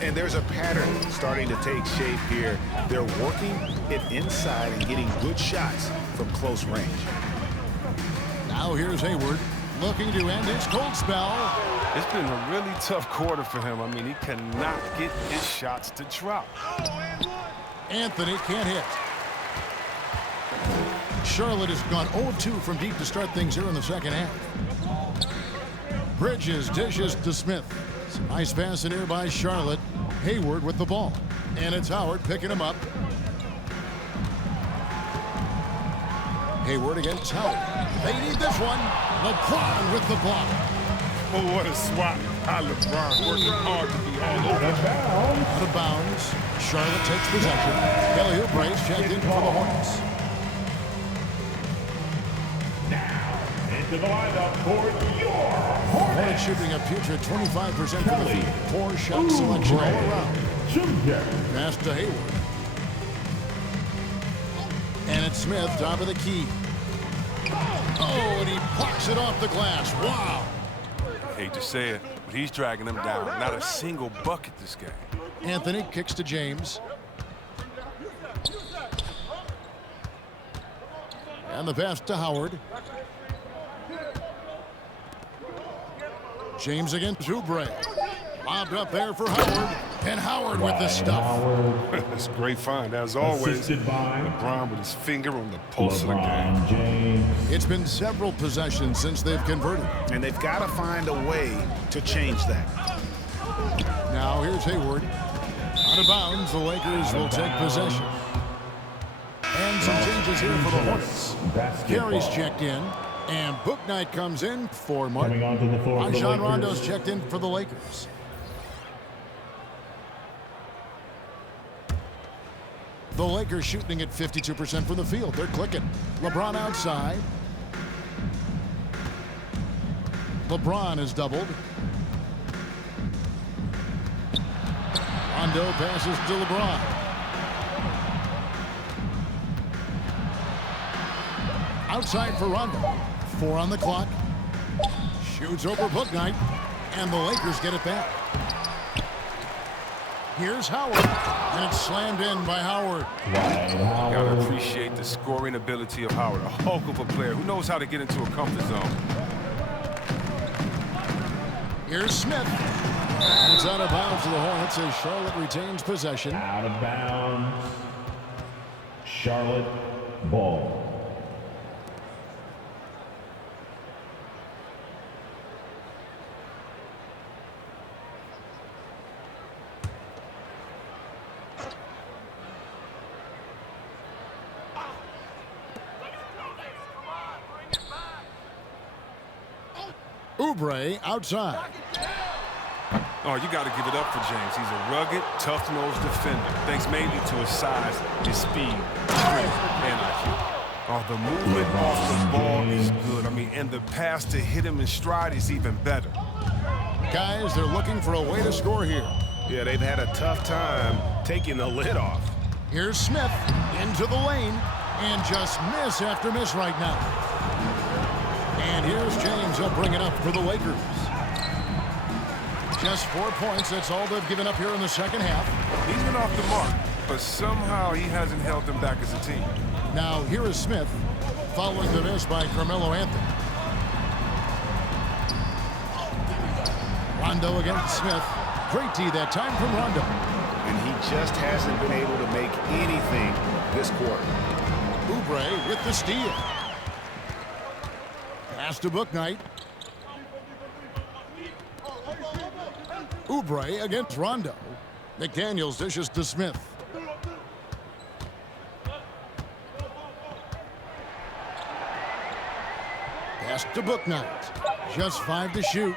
And there's a pattern starting to take shape here. They're working it inside and getting good shots from close range. Now here's Hayward looking to end his cold spell. It's been a really tough quarter for him. I mean, he cannot get his shots to drop. Anthony can't hit. Charlotte has gone 0-2 from deep to start things here in the second half. Bridges dishes to Smith. Nice pass in here by Charlotte. Hayward with the ball. And it's Howard picking him up. Hayward against Howard. They need this one. LeBron with the block. Oh, what a swat by LeBron, working hard to be all over. Out of bounds. Charlotte takes possession. Kelly Oubre's checked in for the Hornets. Into the lineup for your Hornets shooting a putrid 25% from the field. Poor shot selection all around. Pass to Hayward. And it's Smith, top of the key. Oh, and he plucks it off the glass. Wow. I hate to say it, but he's dragging them down. Not a single bucket this game. Anthony kicks to James. And the pass to Howard. James against Oubre. Lobbed up there for Howard. And Howard with the stuff. It's a great find, as always. LeBron with his finger on the pulse of the game. It's been several possessions since they've converted. And they've got to find a way to change that. Now here's Hayward. Out of bounds, the Lakers will take possession. And some changes here for the Hornets. Carey's checked in. And Bouknight comes in for Martin. Rajon Rondo's checked in for the Lakers. The Lakers shooting at 52% from the field. They're clicking. LeBron outside. LeBron is doubled. Rondo passes to LeBron. Outside for Rondo. 4 on the clock. Shoots over Bouknight. And the Lakers get it back. Here's Howard. And it's slammed in by Howard. Gotta appreciate the scoring ability of Howard. A hulk of a player who knows how to get into a comfort zone. Here's Smith. And it's out of bounds to the Hornets as Charlotte retains possession. Out of bounds. Charlotte ball. Oubre outside. Oh, you got to give it up for James. He's a rugged, tough-nosed defender, thanks mainly to his size, his speed, strength, and IQ. Oh, the movement off the ball is good. I mean, and the pass to hit him in stride is even better. Guys, they're looking for a way to score here. Yeah, they've had a tough time taking the lid off. Here's Smith into the lane, and just miss after miss right now. And here's James. He'll bring it up for the Lakers. Just 4 points. That's all they've given up here in the second half. He's been off the mark, but somehow he hasn't held them back as a team. Now here is Smith, following the miss by Carmelo Anthony. Rondo against Smith. Great D that time from Rondo. And he just hasn't been able to make anything this quarter. Oubre with the steal. Pass to Bouknight. Oubre against Rondo. McDaniels dishes to Smith. Pass to Bouknight. Just 5 to shoot.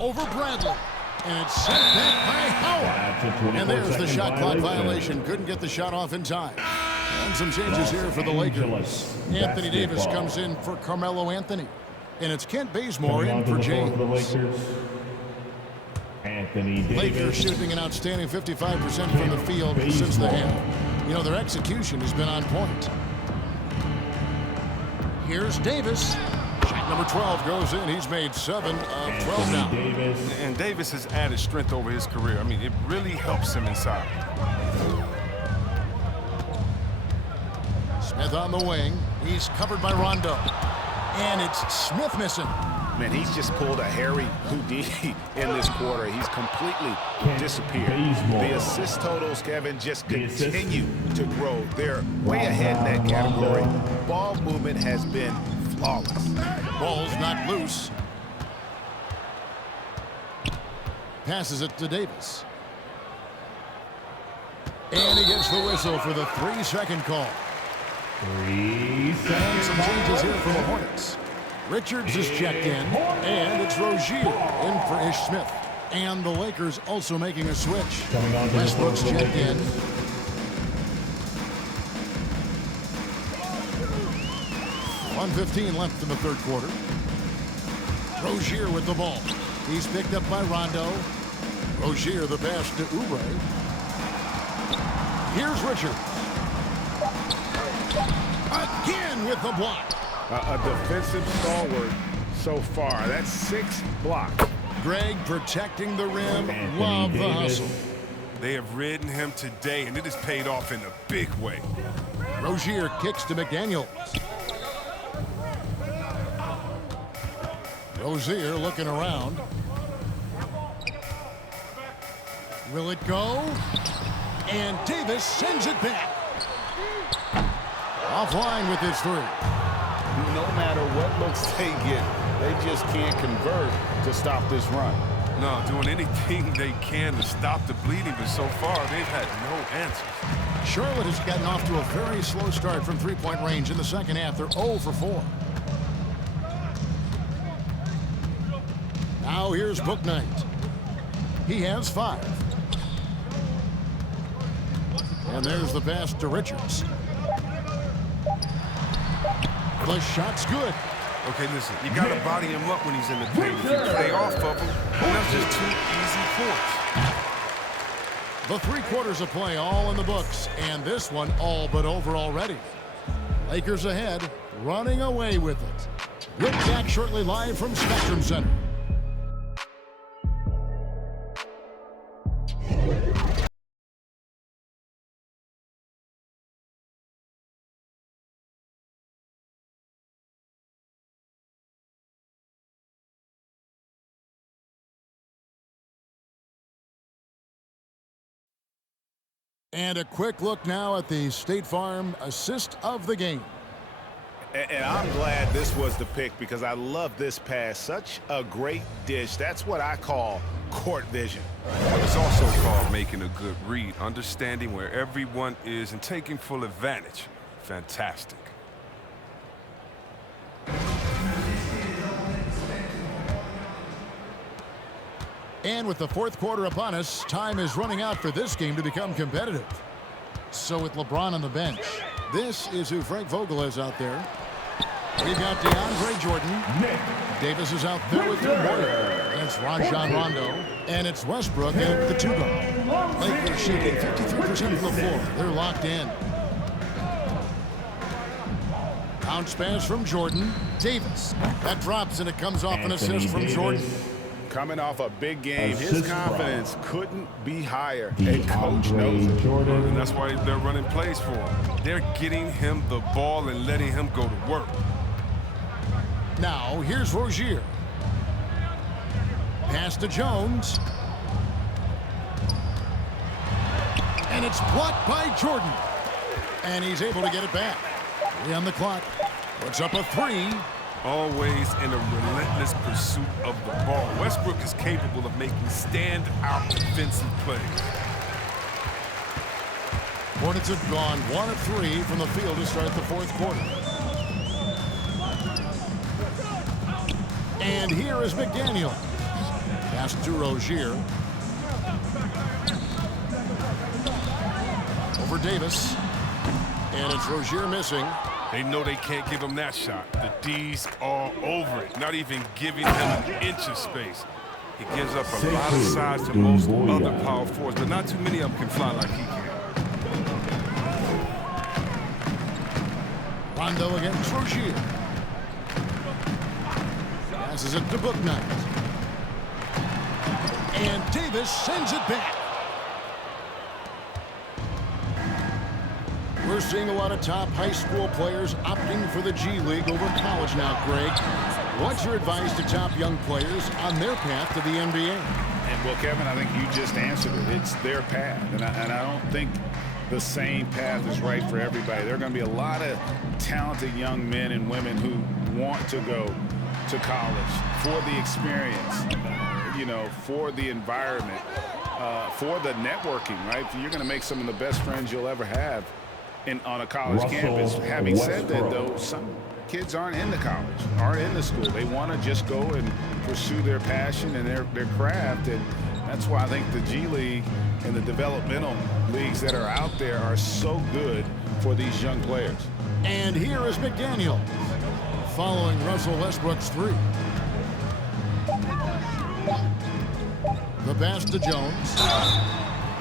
Over Bradley. And it's sent back by Howard. And there's the shot clock violation. Couldn't get the shot off in time. And some changes here for the Lakers. Anthony Davis comes in for Carmelo Anthony. And it's Kent Bazemore in for James. Anthony Davis. Lakers shooting an outstanding 55% from the field since the half. You know, their execution has been on point. Here's Davis. Shot number 12 goes in. He's made 7 of 12 now. And Davis has added strength over his career. I mean, it really helps him inside. Smith on the wing. He's covered by Rondo. And it's Smith missing. Man, he's just pulled a Harry Houdini in this quarter. He's completely disappeared. The assist totals, Kevin, just continue to grow. They're way ahead in that category. Ball movement has been flawless. Ball's not loose. Passes it to Davis. And he gets the whistle for the 3-second call. 3 seconds. And some changes here for the Hornets. Richards is checked in, and it's Rozier in for Ish Smith. And the Lakers also making a switch. Westbrook's checked in. .115 left in the third quarter. Rozier with the ball. He's picked up by Rondo. Rozier the pass to Oubre. Here's Richards. Again with the block. A defensive stalwart so far. That's 6 blocks. Greg protecting the rim. Love the hustle. They have ridden him today, and it has paid off in a big way. Rozier kicks to McDaniels. Rozier looking around. Will it go? And Davis sends it back. Offline with his 3. No matter what looks they get, they just can't convert to stop this run. No, doing anything they can to stop the bleeding, but so far they've had no answers. Charlotte has gotten off to a very slow start from three-point range in the second half. They're 0 for 4. Now here's Bouknight. He has 5. And there's the pass to Richards. The shot's good. Okay, listen, you got to body him up when he's in the paint. If you play off of him, that's just 2 easy points. The 3 quarters of play all in the books, and this one all but over already. Lakers ahead, running away with it. We'll be back shortly live from Spectrum Center. And a quick look now at the State Farm assist of the game. And I'm glad this was the pick because I love this pass. Such a great dish. That's what I call court vision. It's also called making a good read, understanding where everyone is and taking full advantage. Fantastic. And with the fourth quarter upon us, time is running out for this game to become competitive. So with LeBron on the bench, this is who Frank Vogel is out there. We've got DeAndre Jordan. Davis is out there with Tim Boyer. It's Rajon Rondo. And it's Westbrook at the 2-guard. Lakers shooting 53% from the floor. They're locked in. Bounce pass from Jordan. Davis. That drops, and it comes off an assist from Jordan. Coming off a big game, his confidence couldn't be higher, and coach knows it. And that's why they're running plays for him. They're getting him the ball and letting him go to work. Now, here's Rozier. Pass to Jones. And it's blocked by Jordan. And he's able to get it back. 3 on the clock. Puts up a 3. Always in a relentless pursuit of the ball. Westbrook is capable of making stand-out defensive plays. Hornets have gone 1 of 3 from the field to start the fourth quarter. And here is McDaniel. Pass to Rozier. Over Davis. And it's Rozier missing. They know they can't give him that shot. The D's all over it, not even giving him an inch of space. He gives up a lot of size to most other power forwards, but not too many of them can fly like he can. Rondo against Rozier. Passes it to Booknight. And Davis sends it back. We're seeing a lot of top high school players opting for the G League over college now, Greg. What's your advice to top young players on their path to the NBA? And, well, Kevin, I think you just answered it. It's their path. And I don't think the same path is right for everybody. There are going to be a lot of talented young men and women who want to go to college for the experience, you know, for the environment, for the networking, right? You're going to make some of the best friends you'll ever have on a college campus. Having said that, though, some kids aren't into college, aren't into school. They want to just go and pursue their passion and their craft, and that's why I think the G League and the developmental leagues that are out there are so good for these young players. And here is McDaniel following Russell Westbrook's 3. The pass to Jones.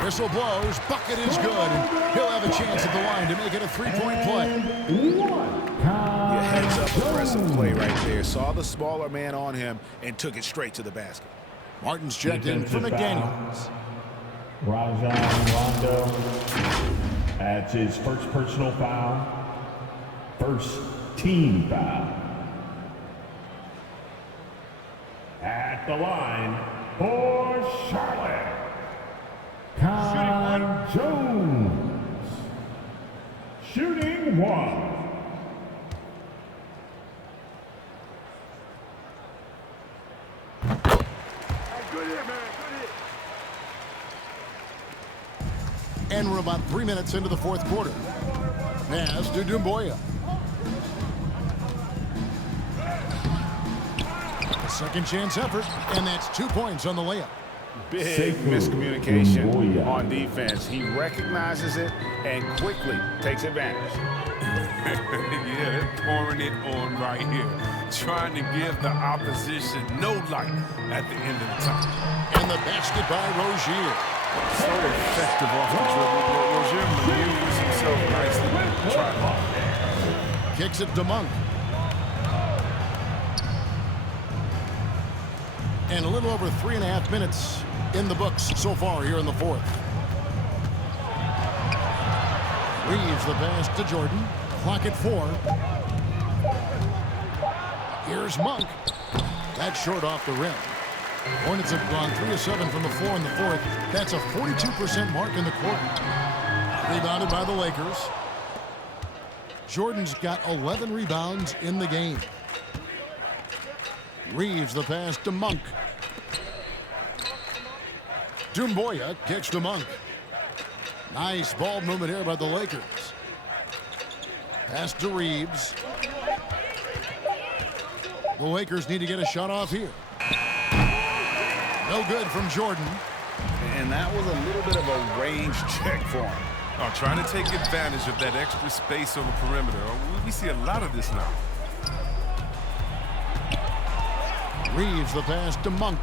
Whistle blows. Bucket is good. He'll have a chance at the line to make it a 3-point play. Yeah, heads up aggressive play right there. Saw the smaller man on him and took it straight to the basket. Martin's checked in for McDaniels. Rondo. That's his first personal foul. First team foul. At the line for Charlotte, Kai Jones. Shooting 1. And we're about 3 minutes into the fourth quarter. Pass to Dumboya. A second chance effort, and that's 2 points on the layup. Big miscommunication on defense. He recognizes it and quickly takes advantage. Yeah, they're pouring it on right here. Trying to give the opposition no light at the end of the time. And the basket by Rozier. So effective off the dribble. Rozier maneuvers himself nicely. Try. Kicks it to Monk. And a little over 3.5 minutes in the books so far here in the fourth. Reeves the pass to Jordan. Clock at 4. Here's Monk. That's short off the rim. Hornets have gone 3 of 7 from the floor in the fourth. That's a 42% mark in the quarter. Rebounded by the Lakers. Jordan's got 11 rebounds in the game. Reeves the pass to Monk. Dumboya kicks to Monk. Nice ball movement here by the Lakers. Pass to Reeves. The Lakers need to get a shot off here. No good from Jordan. And that was a little bit of a range check for him. Oh, trying to take advantage of that extra space on the perimeter. We see a lot of this now. Reeves the pass to Monk.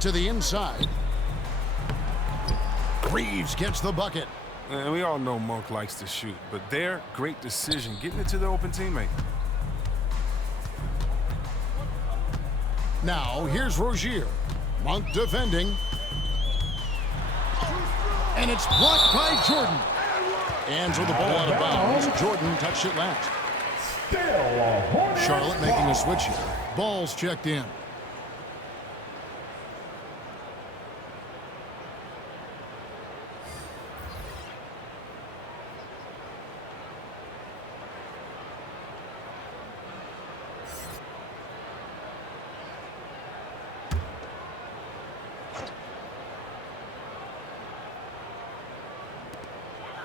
To the inside. Reeves gets the bucket. And we all know Monk likes to shoot, but their great decision getting it to the open teammate. Now, here's Rozier. Monk defending. And it's blocked by Jordan. Hands with the ball out of bounds. Jordan touched it last. Charlotte making a switch here. Ball's checked in.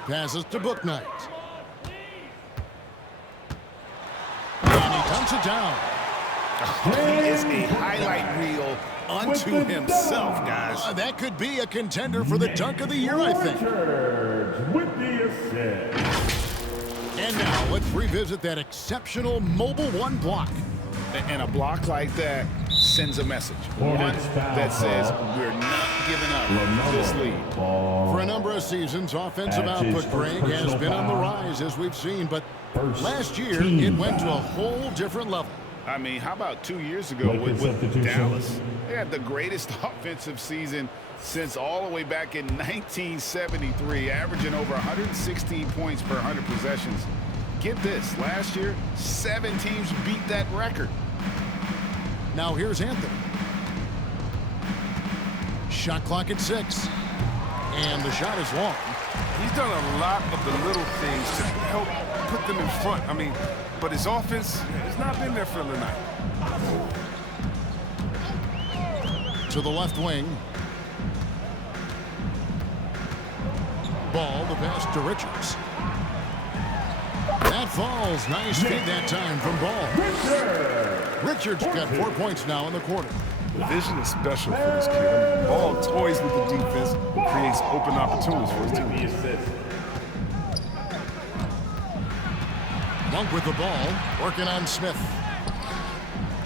Passes to Bouknight. And he dunks it down. He is a highlight reel unto himself, guys. That could be a contender for the dunk of the year, I think. With the assist. And now let's revisit that exceptional Mobile One block. And a block like that sends a message. One that says we're not giving up this lead. For a number of seasons, offensive output, Greg, has been on the rise, as we've seen. But last year, it went to a whole different level. I mean, how about 2 years ago with Dallas? They had the greatest offensive season since all the way back in 1973, averaging over 116 points per 100 possessions. Get this, last year, 7 teams beat that record. Now here's Anthony. Shot clock at 6. And the shot is long. He's done a lot of the little things to help put them in front. I mean, but his offense has not been there for the night. To the left wing. Ball, the pass to Richards. That falls. Nice feed that time from Ball. Richards got 4 points now in the quarter. The vision is special for this kid. I mean, Ball toys with the defense and creates open opportunities for his team. Monk with the ball, working on Smith.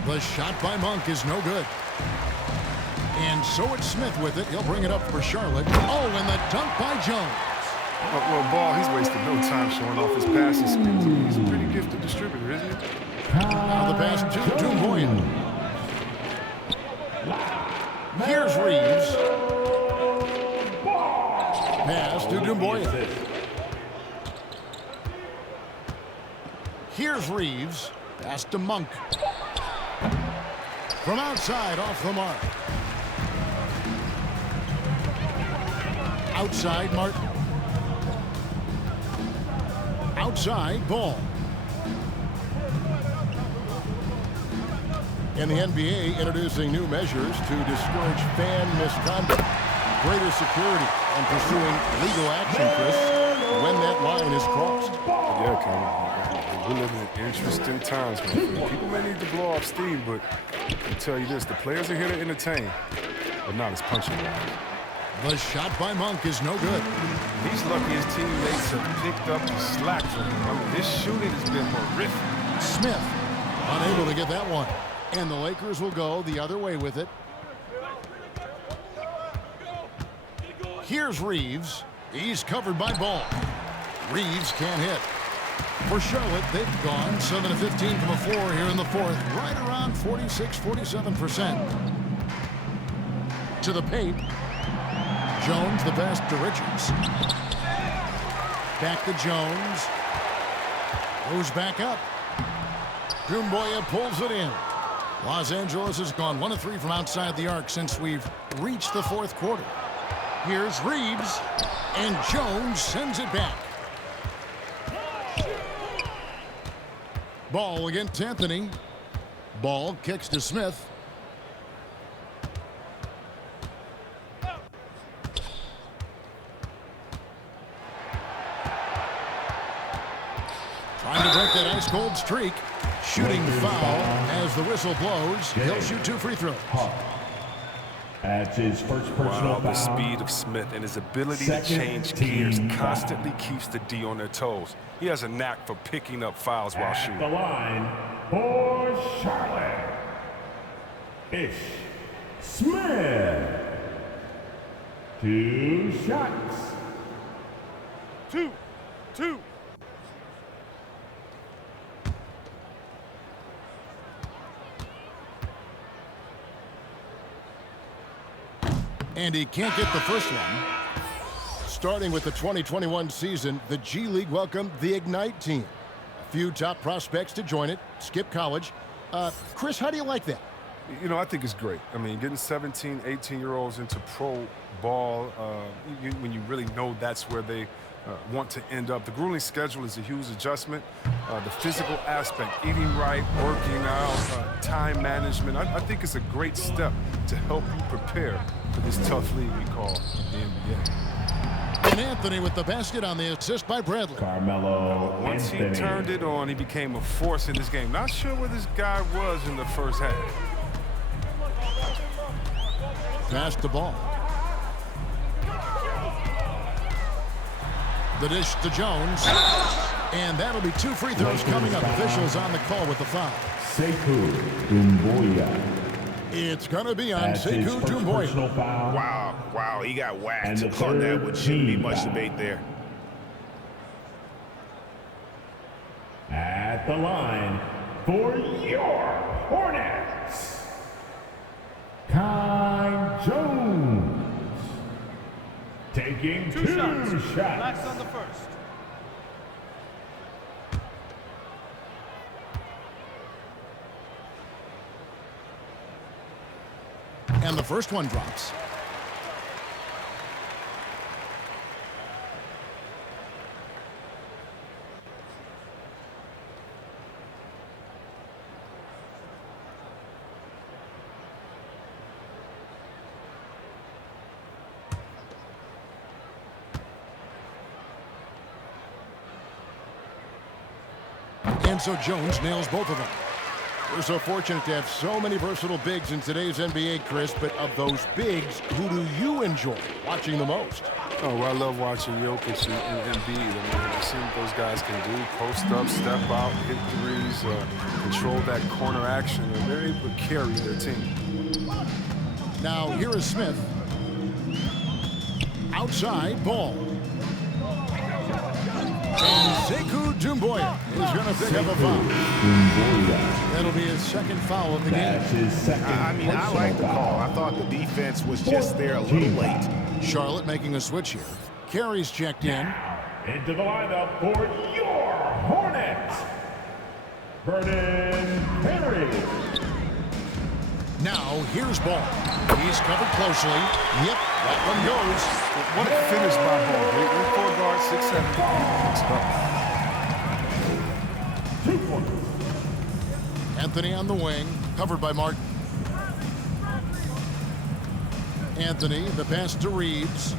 The shot by Monk is no good. And so it's Smith with it. He'll bring it up for Charlotte. Oh, and the dunk by Jones. Well, Ball, he's wasted no time showing off his passing skills. He's a pretty gifted distributor, isn't he? Now the pass to Dumboya. Here's Reeves. Pass to Dumboya. Here's Reeves. Pass to Monk. From outside, off the mark. Outside, Martin. Outside, Ball. In the NBA, introducing new measures to discourage fan misconduct, greater security, and pursuing legal action, Chris, when that line is crossed. Yeah, Kevin. We're living in interesting times, man. People may need to blow off steam, but I'll tell you this, the players are here to entertain, but not as punching bags. The shot by Monk is no good. He's lucky his teammates have picked up the slack for him. I mean, his shooting has been horrific. Smith unable to get that one. And the Lakers will go the other way with it. Here's Reeves. He's covered by Ball. Reeves can't hit. For Charlotte, they've gone 7 of 15 from the floor here in the fourth. Right around 46-47%. To the paint. Jones, the pass to Richards. Back to Jones. Goes back up. Dumboya pulls it in. Los Angeles has gone 1 of 3 from outside the arc since we've reached the fourth quarter. Here's Reeves, and Jones sends it back. Ball against Anthony. Ball kicks to Smith. Trying to break that ice-cold streak. Shooting foul as the whistle blows. He'll shoot 2 free throws. That's his first personal foul. The speed of Smith and his ability to change gears constantly keeps the D on their toes. He has a knack for picking up fouls while shooting. The line for Charlotte. Ish Smith. 2 shots. Two. And he can't get the first one. Starting with the 2021 season, the G League welcomed the Ignite team. A few top prospects to join it, skip college. Chris, how do you like that? You know, I think it's great. I mean, getting 17, 18-year-olds into pro ball, when you really know that's where they want to end up. The grueling schedule is a huge adjustment. The physical aspect, eating right, working out, time management, I think it's a great step to help you prepare for this tough league we call the NBA. And Anthony with the basket on the assist by Bradley. Carmelo Once he Anthony. turned it on, he became a force in this game. Not sure where this guy was in the first half. Pass the ball. The dish to Jones. And that'll be 2 free throws coming up. Officials on the call with the foul. Sekou Doumbouya. It's going to be on Sekou Doumbouya. Wow, he got whacked And the on that, third which shouldn't be team much foul. debate there. At the line for your Hornets, Kai Jones. Taking two shots. Relax on the first. And the first one drops. And so Jones nails both of them. We're so fortunate to have so many versatile bigs in today's NBA, Chris, but of those bigs, who do you enjoy watching the most? Oh, well, I love watching Jokic and Embiid. I mean, I've seen what those guys can do. Post up, step out, hit threes, control that corner action, and they're able to carry their team. Now, here is Smith. Outside, ball. And Sekou Doumbouya is going to pick up a foul. That'll be his second foul of the game. I mean, I like the call. I thought the defense was just there a little late. Charlotte making a switch here. Carey's checked in. Into the lineup for your Hornets, Vernon Carey. Now, here's ball. He's covered closely. Yep, that one goes. What a finish by Ball. Great 4 guard, 6'7". 2 points. Anthony on the wing, covered by Martin. Anthony, the pass to Reeves.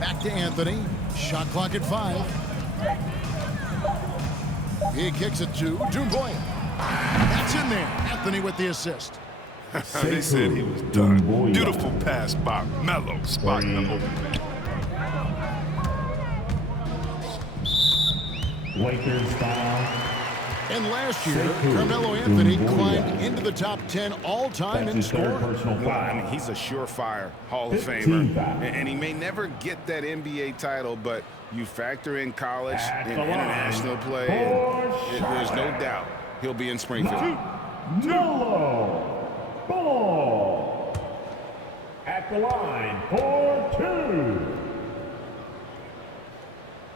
Back to Anthony. Shot clock at 5. He kicks it to Doumbouya. That's in there. Anthony with the assist. They said he was done. Beautiful pass by Melo, spotting the open man. Lakers foul. And last year, Carmelo Anthony climbed into the top 10 all-time in scoring. Well, I mean, he's a surefire Hall of Famer, and he may never get that NBA title, but you factor in college and international play, and there's no doubt he'll be in Springfield. Melo Ball at the line for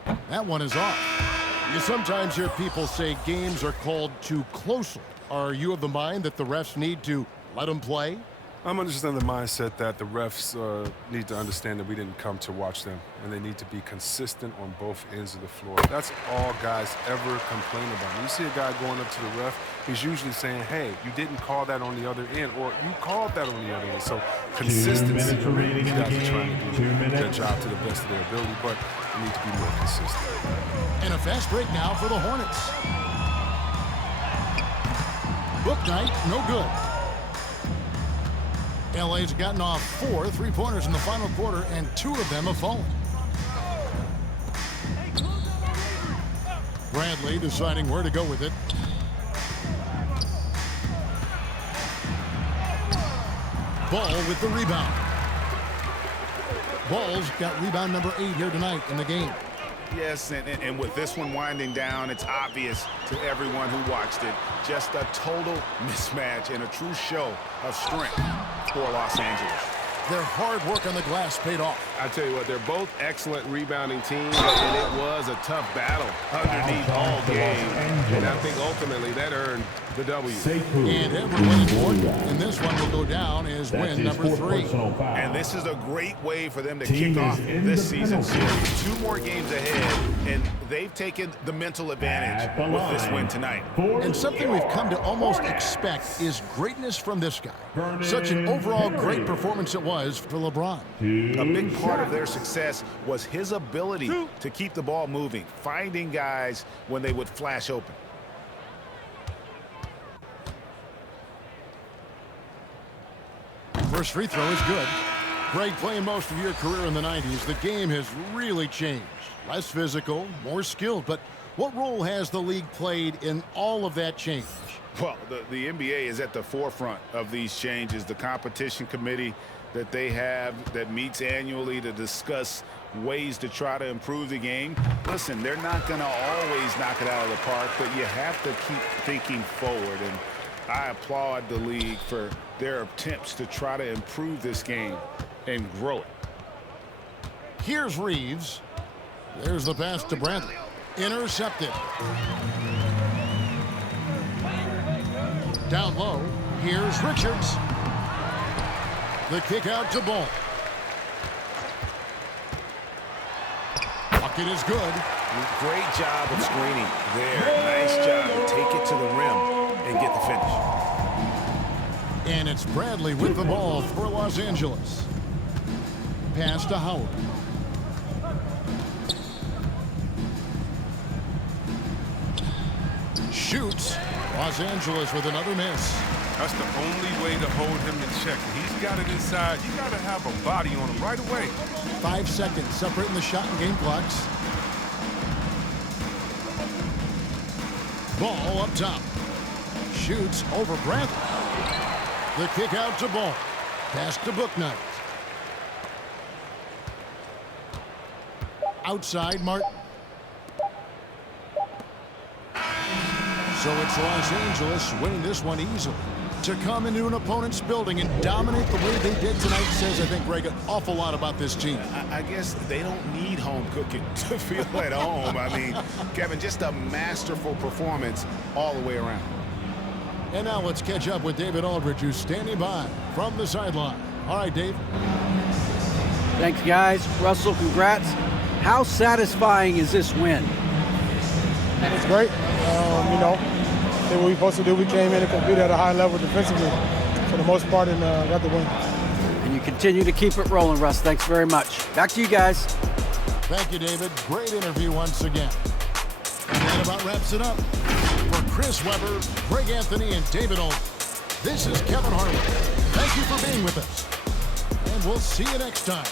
2. That one is off. You sometimes hear people say games are called too closely. Are you of the mind that the refs need to let them play? I'm understanding the mindset that the refs need to understand that we didn't come to watch them, and they need to be consistent on both ends of the floor. That's all guys ever complain about. When you see a guy going up to the ref, he's usually saying, hey, you didn't call that on the other end, or you called that on the other end. So consistency, these guys are trying to do their job to the best of their ability, but they need to be more consistent. And a fast break now for the Hornets. Book night, no good. LA's gotten off 4 3-pointers in the final quarter, and 2 of them have fallen. Bradley deciding where to go with it. Ball with the rebound. Ball's got rebound number 8 here tonight in the game. Yes, and with this one winding down, it's obvious to everyone who watched it. Just a total mismatch and a true show of strength for Los Angeles. Their hard work on the glass paid off. I tell you what, they're both excellent rebounding teams, and it was a tough battle underneath all game. And I think ultimately that earned the W. And everyone important. And this one will go down as win number 3. And this is a great way for them to kick off this season series. 2 more games ahead, and they've taken the mental advantage with this win tonight. And something we've come to almost expect is greatness from this guy. Such an overall great performance it was for LeBron. A big part of their success was his ability to keep the ball moving, finding guys when they would flash open. First free throw is good. Greg, playing most of your career in the 90s, the game has really changed. Less physical, more skilled, but what role has the league played in all of that change? Well, the NBA is at the forefront of these changes. The competition committee that they have that meets annually to discuss ways to try to improve the game. Listen, they're not going to always knock it out of the park, but you have to keep thinking forward. And I applaud the league for their attempts to try to improve this game and grow it. Here's Reeves. There's the pass to Bradley. Intercepted. Down low. Here's Richards. The kick out to Ball. Bucket is good. Great job of screening there. Nice job to take it to the rim and get the finish. And it's Bradley with the ball for Los Angeles. Pass to Howard. Shoots. Los Angeles with another miss. That's the only way to hold him in check. He's got it inside. You got to have a body on him right away. 5 seconds separating the shot and game clocks. Ball up top. Shoots over Bradley. The kick out to Ball. Pass to Bouknight. Outside Martin. So it's Los Angeles winning this one easily. To come into an opponent's building and dominate the way they did tonight says, I think, Greg, an awful lot about this team. I guess they don't need home cooking to feel at home. I mean, Kevin, just a masterful performance all the way around. And now let's catch up with David Aldridge, who's standing by from the sideline. All right, Dave. Thanks, guys. Russell, congrats. How satisfying is this win? It's great. You know, did what we supposed to do. We came in and competed at a high level defensively for the most part and got the win. And you continue to keep it rolling, Russ. Thanks very much. Back to you guys. Thank you, David. Great interview once again. And that about wraps it up. For Chris Webber, Greg Anthony, and David Aldridge, this is Kevin Harlan. Thank you for being with us. And we'll see you next time.